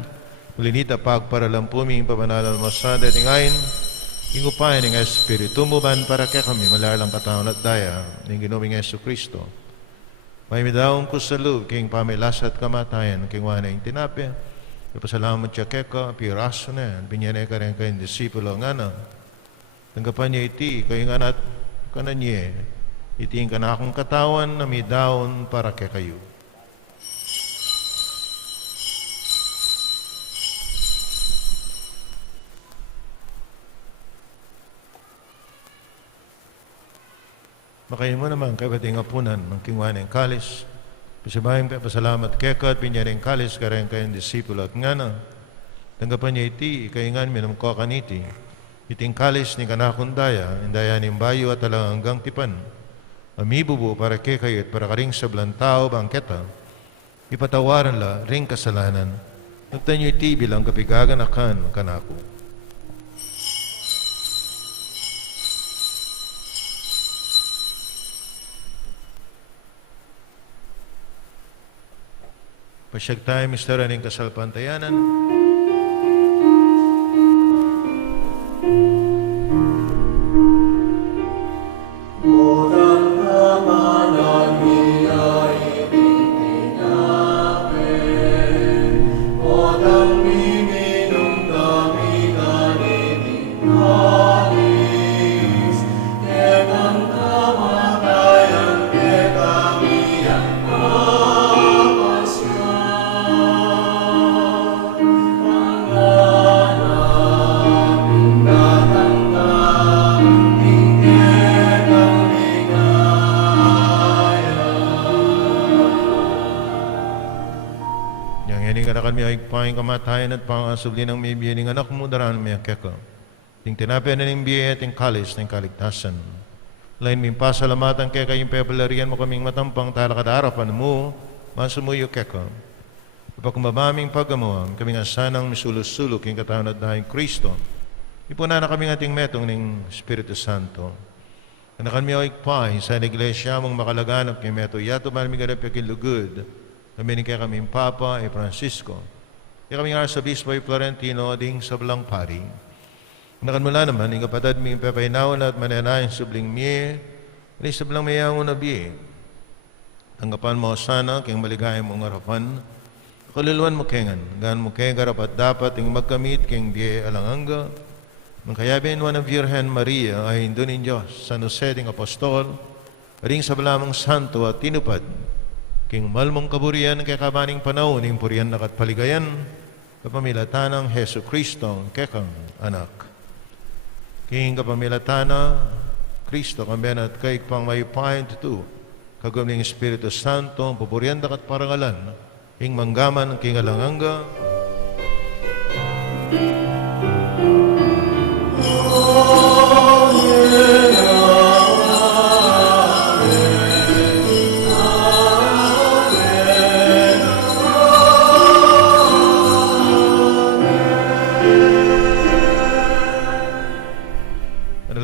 Ulinita pagparalampuming pabanalan mo sa dating ayin. Ingupayan ng Espiritu mo ban para kaya kami malalang katawan at daya ng ginuming Yesu Cristo. May Midaun ko sa loob king pamilasat kamatayan king wana yung tinapya. Ipasalamat siya keka, piraso na yan. Binyanay ka rin kayong disipulo nga na. Tanggapan niya iti, kayong anak kananye. Itiin ka na akong katawan na Midaun para kaya kayo. Makayin mo naman kabating apunan ng kingwaneng kalis. Pasibayang pasalamat keka at pinyaring kalis kareng kayong disipulo at nga na. Tanggapan niya iti, ikaingan minamko kaniti. Iting kalis ni kanakundaya, indaya ning bayo at talang hanggang tipan. Amibubo para kay kayo at para karing sablang tao bangketa. Ipatawaran la ring kasalanan. Nagtan niyo iti bilang kapigaganakan kanako. Pasyag tayo, Mr. Aning kasalpantayanan. Yang ini kanakan mi paing kamatayan at pangasubli ng may biyaning anak mo daran mi keko. Ting tinapyan na ng biya ting kalis ng kaligtasan. Lain mi pasalamatan kaya kayong pepalarian mo kaming matampang talakadarapan mo, masumuyo keko. Kapag kumabaming paggamuam, kaming asanang misulus-sulok yung katawan at dahil Cristo, ipuna na kaming ating metong ng Espiritu Santo. Kanakan mi pa sa iglesia mong makalaganap kay meto yato malamiganap yakin lugod, kami ni kaya kaming Papa e Francisco, kaya kaming Arsobispo e Florentino ding sa Blang Pari. Kanakan mula naman, yung kapatid mi pepaynawan at mananayin subling miye, sa Blang mayang unabi. Tanggapan mo sana kayong maligayang mong harapan, kaluluan mo kengan, gaan mo kaya garapat dapat yung magkamit kayong diye alanganga, mangkayabin mo ng Virgen Maria ay indunin Diyos sa nuseding apostol, ring sa balamang santo at tinupad, king malmong kaburian kay kabaning panahon, ing purian na katpaligayan, kapamilatan ng Heso Cristo, kekang anak. King kapamilatana, Cristo, kambiyan at kay pang may pahin tutu, kagumling Espiritu Santo, pupurian na katparangalan, ing manggaman ng king alanganga,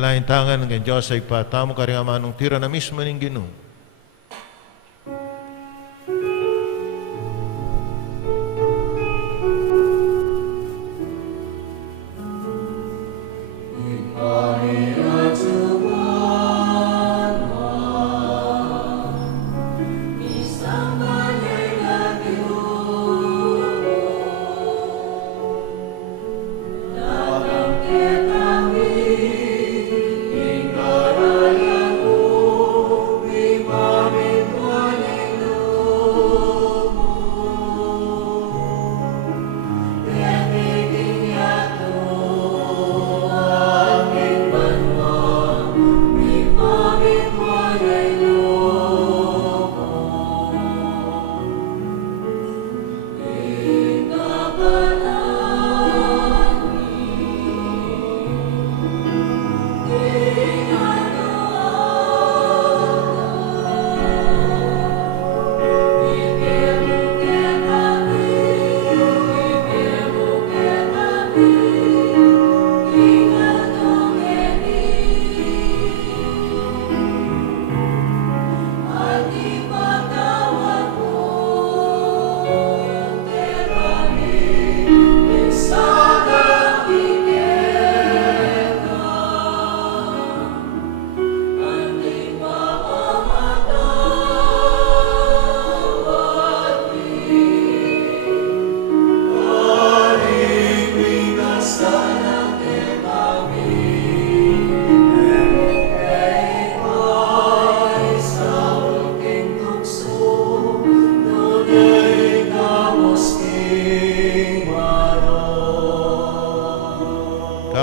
Panalangin tangan ng Diyos ay patamo ka rin amanong tira na mismo ng Ginoo.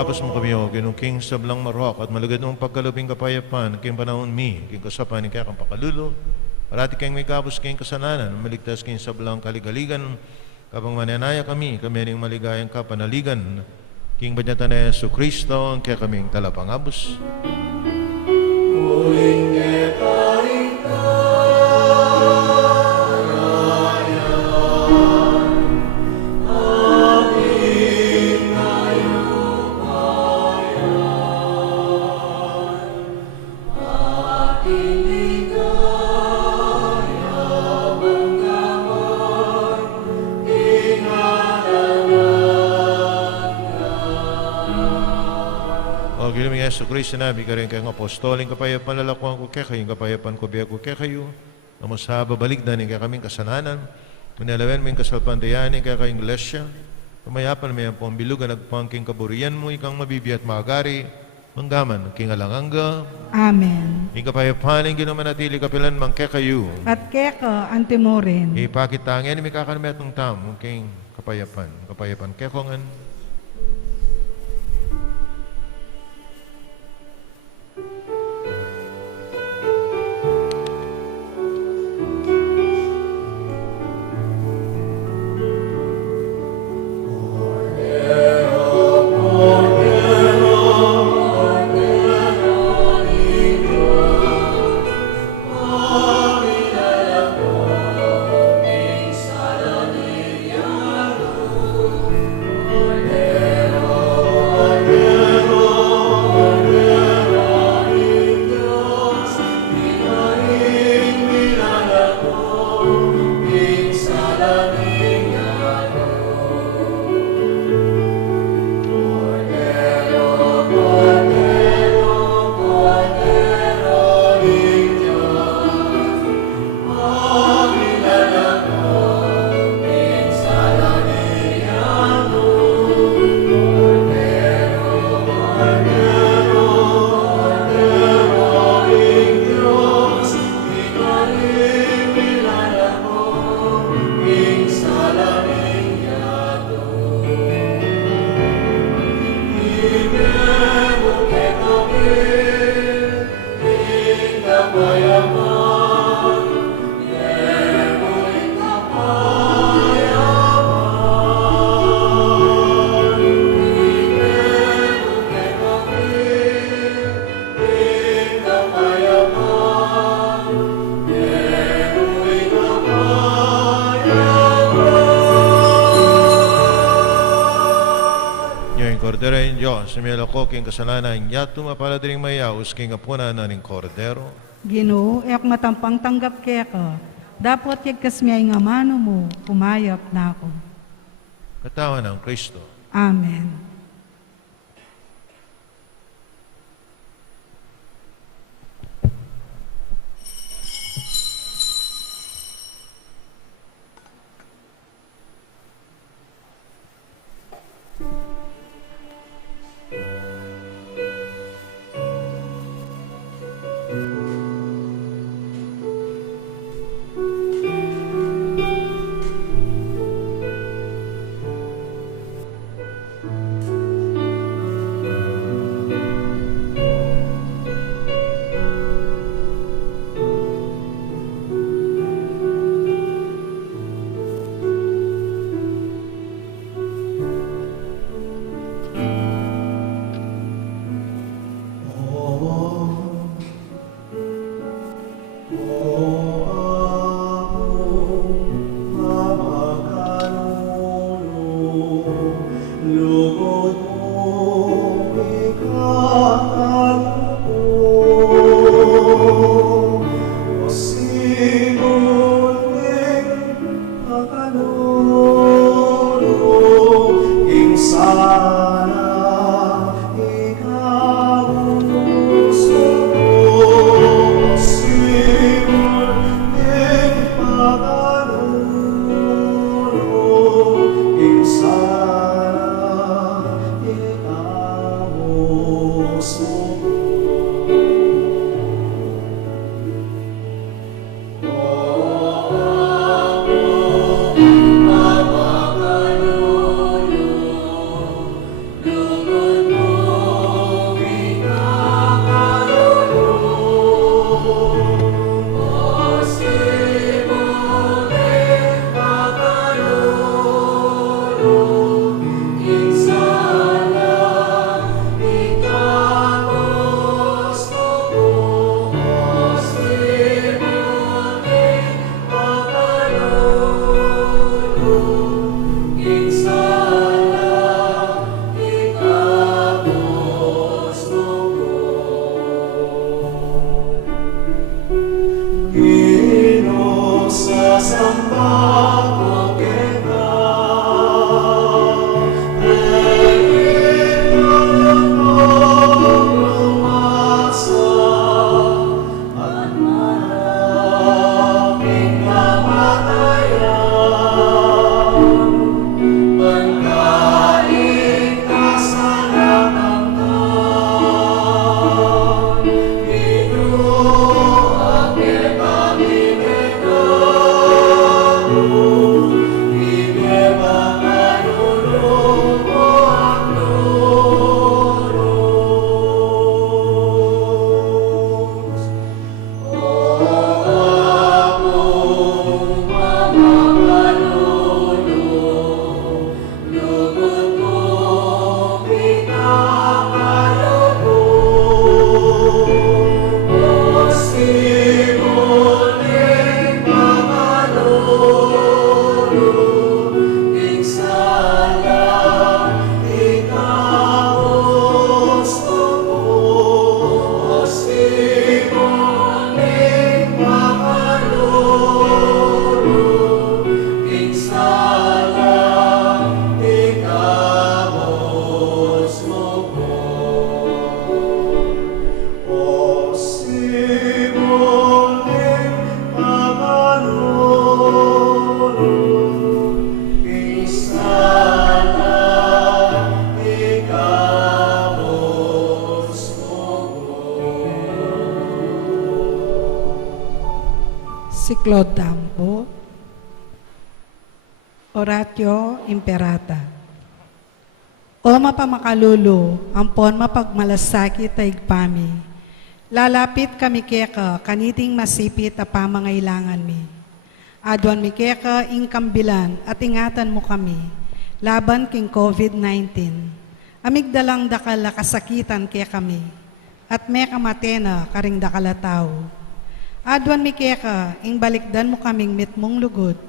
Tapos mo kami o ginungking sa Blang Marok at malagad mong pagkalubing kapayapan, king panahon mi, king kasapan, kaya kang pakalulo, parati kayong may kapos king kasananan, maligtas king sa Blang kaligaligan, kapang mananaya kami ring maligayang kapanaligan, king banyatan na Yesu Cristo, kaya kaming talapangabos. Uling etaring Yesu Cristo nabi ka rin kayong apostoling kapayapan lalakuan ko kaya kayong kapayapan ko biya ko kaya kayo na sa babalik na kaya kaming kasananan manalawen mo yung kasalpandayanin kaya kayong lesya kamayapan mo yung pambilugan nagpangking kaburian mo ikang mabibiyat maagari manggaman king alanganga Amen. yung kapayapan yung ginamanatili kapilan mang kaya kayo At keka antimorin. ipakitangin may kakanamet ng tamo king kapayapan kaya kongan Padre Diyos, simelo ko king kasalanan, yato mapaladring mayaus king apuna na ning kordero. Ginoo, ek matampang tanggap kaya ka. Dapat yagkas miyay nga mano mo, kumayap na ako. Katawan ng Cristo. Amen. Siklod Dampo, Oratio Imperata. O mapamakalulo, ampon mapagmalasakit taigpami. Lalapit kami keka, kaniting masipit a pamangailangan mi. Adwan mi keka ingkambilan at ingatan mo kami, laban king COVID-19. Amigdalang dakala kasakitan kaya kami, at may kamatena karing dakala tao. Adwan mi keka, ing balikdan mo kaming mitmong lugod,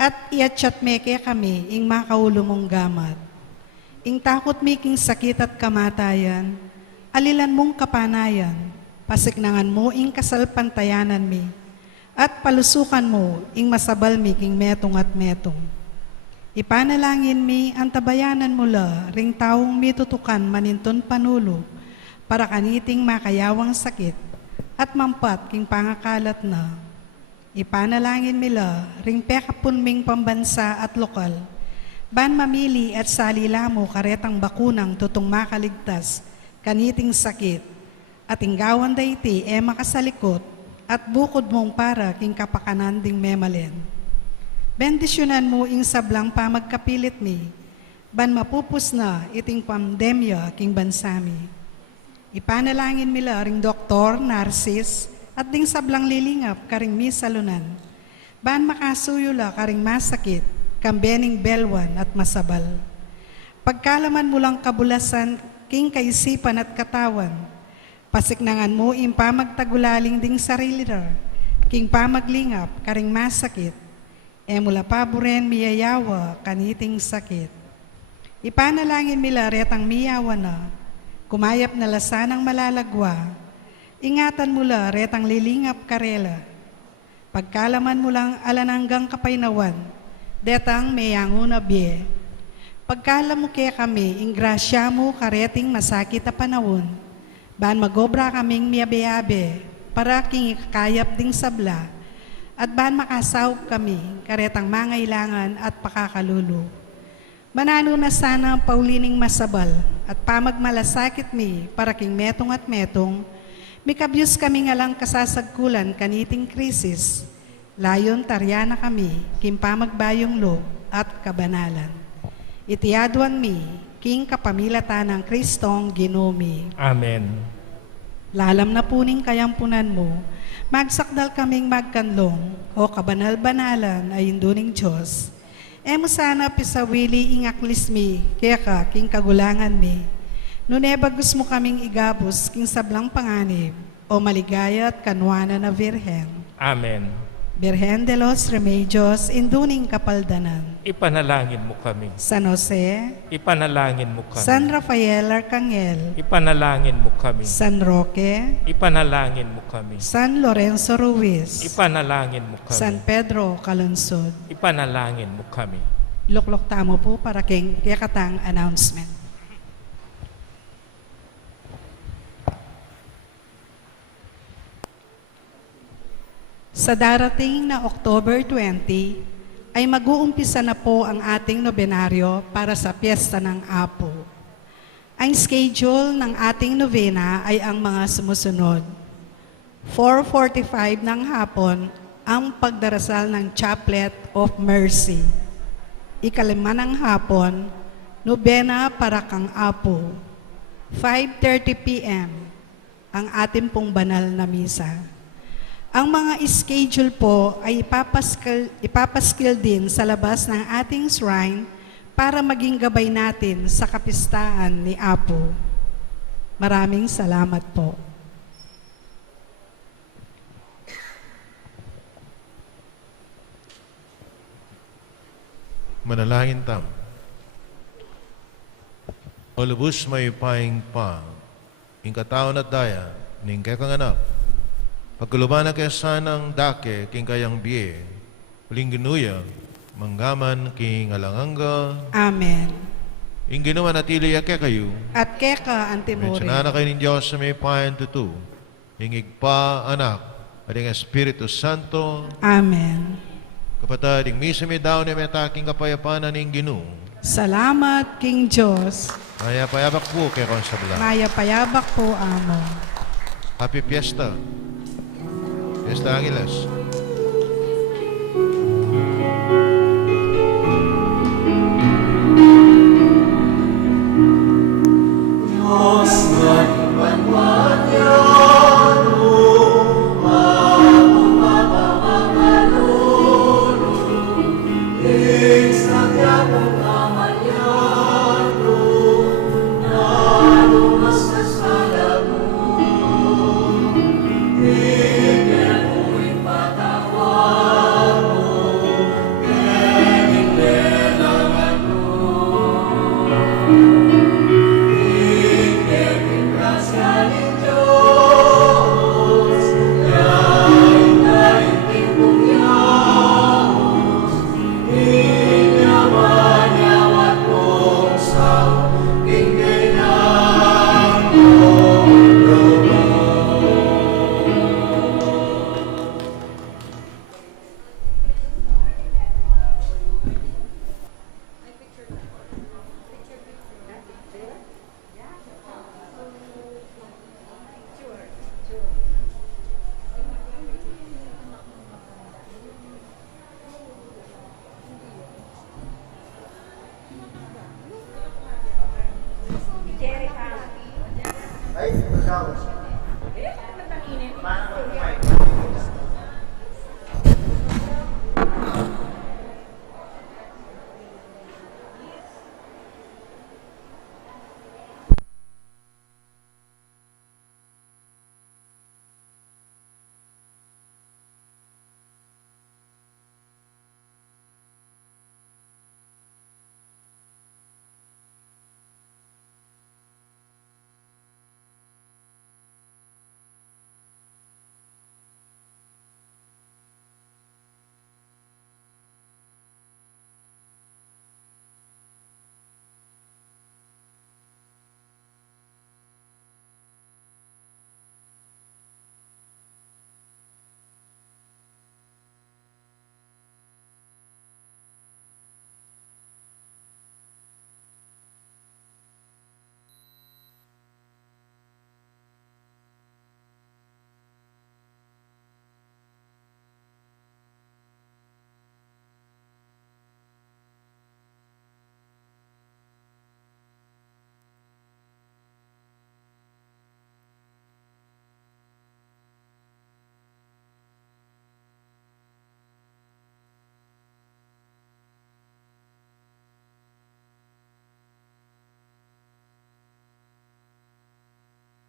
at iatsyat me kaya kami, ing makaulo mong gamat. ing takot miking sakit at kamatayan, alilan mong kapanayan, pasiknangan mo ing kasalpantayanan mi, at palusukan mo ing masabal miking metong at metong. Ipanalangin mi ang tabayanan mula, ring taong mitutukan maninton panulo, para kaniting makayawang sakit, at mampat king pangakalat na. Ipanalangin mila, ring pekapunming pambansa at lokal, ban mamili at salila mo karetang bakunang tutong makaligtas, kaniting sakit, at inggawan dayti makasalikot, at bukod mong para king kapakanan ding memalen. Bendisyonan mo ing sablang pamagkapilit mi, ban mapupus na iting pandemya king bansami. Ipanalangin mila ring doktor, narsis, at ding sablang lilingap karing Misa lunan, ban makasuyula karing masakit, kambening belwan at masabal. Pagkalaman mo lang kabulasan, king kaisipan at katawan, pasiknangan mo ing pamagtagulaling ding sarili ra, king pamaglingap karing masakit, mula paboren miyayawa kaniting sakit. Ipanalangin mila retang miyawa na, kumayap na lasanang malalagwa, ingatan mula retang lilingap karela. Pagkalaman mo lang alananggang kapainawan, detang mayanguna bie. Pagkalam mo kaya kami, ing grasya mo kareting masakit na panahon, ban magobra kaming miyabe-abe, para king ikakayap ding sabla, at ban makasawag kami, karetang mangailangan at pakakalulu. Manano na sana ang paulining masabal, at pamagmalasakit mi, para king metong at metong, mikabyus kami nga lang kasasagkulan kaniting krisis, layon taryana kami, kimpamagbayong loob at kabanalan. Itiaduan mi, king kapamilatan ng Kristong ginumi. Amen. Lalam na puning kayampunan mo, magsakdal kaming magkanlong, o kabanal-banalan ay induning Diyos. Emo sana pisawili ing aklis mi, kaya ka king kagulangan mi. Nunebagus mo kaming igabos king sablang panganib, o maligaya at kanwana na Virhen. Amen. Virhen de los Remedios, induning kapaldanan. Ipanalangin mo kami. San Jose, Ipanalangin mo kami. San Rafael Arcangel, Ipanalangin mo kami. San Roque, Ipanalangin mo kami. San Lorenzo Ruiz, Ipanalangin mo kami. San Pedro Calungsod. Ipanalangin mo kami. Luklok tamo po para king kayakatang announcement. Sa darating na October 20, ay mag-uumpisa na po ang ating nobenaryo para sa Piyesta ng Apo. Ang schedule ng ating novena ay ang mga sumusunod. 4:45 ng hapon, ang pagdarasal ng Chaplet of Mercy. 5:00 ng hapon, nobena para kang Apo. 5:30 p.m., ang ating pong banal na misa. Ang mga schedule po ay ipapaskil din sa labas ng ating shrine para maging gabay natin sa kapistahan ni Apo. Maraming salamat po. Manalangin tam. O lubos may paing pa, ing kataon at daya, ning kaya kang anak, pagkuluban na kaya sanang dake, king kayang biye, uling ginuya, manggaman king alanganga, Amen. ing ginawa natili kaya kayo, At keka, Antimore. mensyonana kayo ng Diyos sa may paing tutu, ing igpa anak, at ing Espiritu Santo, Amen. kapatid, ing Misa Midaun na may taking kapayapanan ing ginu, Salamat, King Diyos. kaya payabak po kay Konsabla. Maya payabak po, Amo. Happy Fiesta. Fiesta Angeles. Diyos na ipanwanya, Pag Dallas.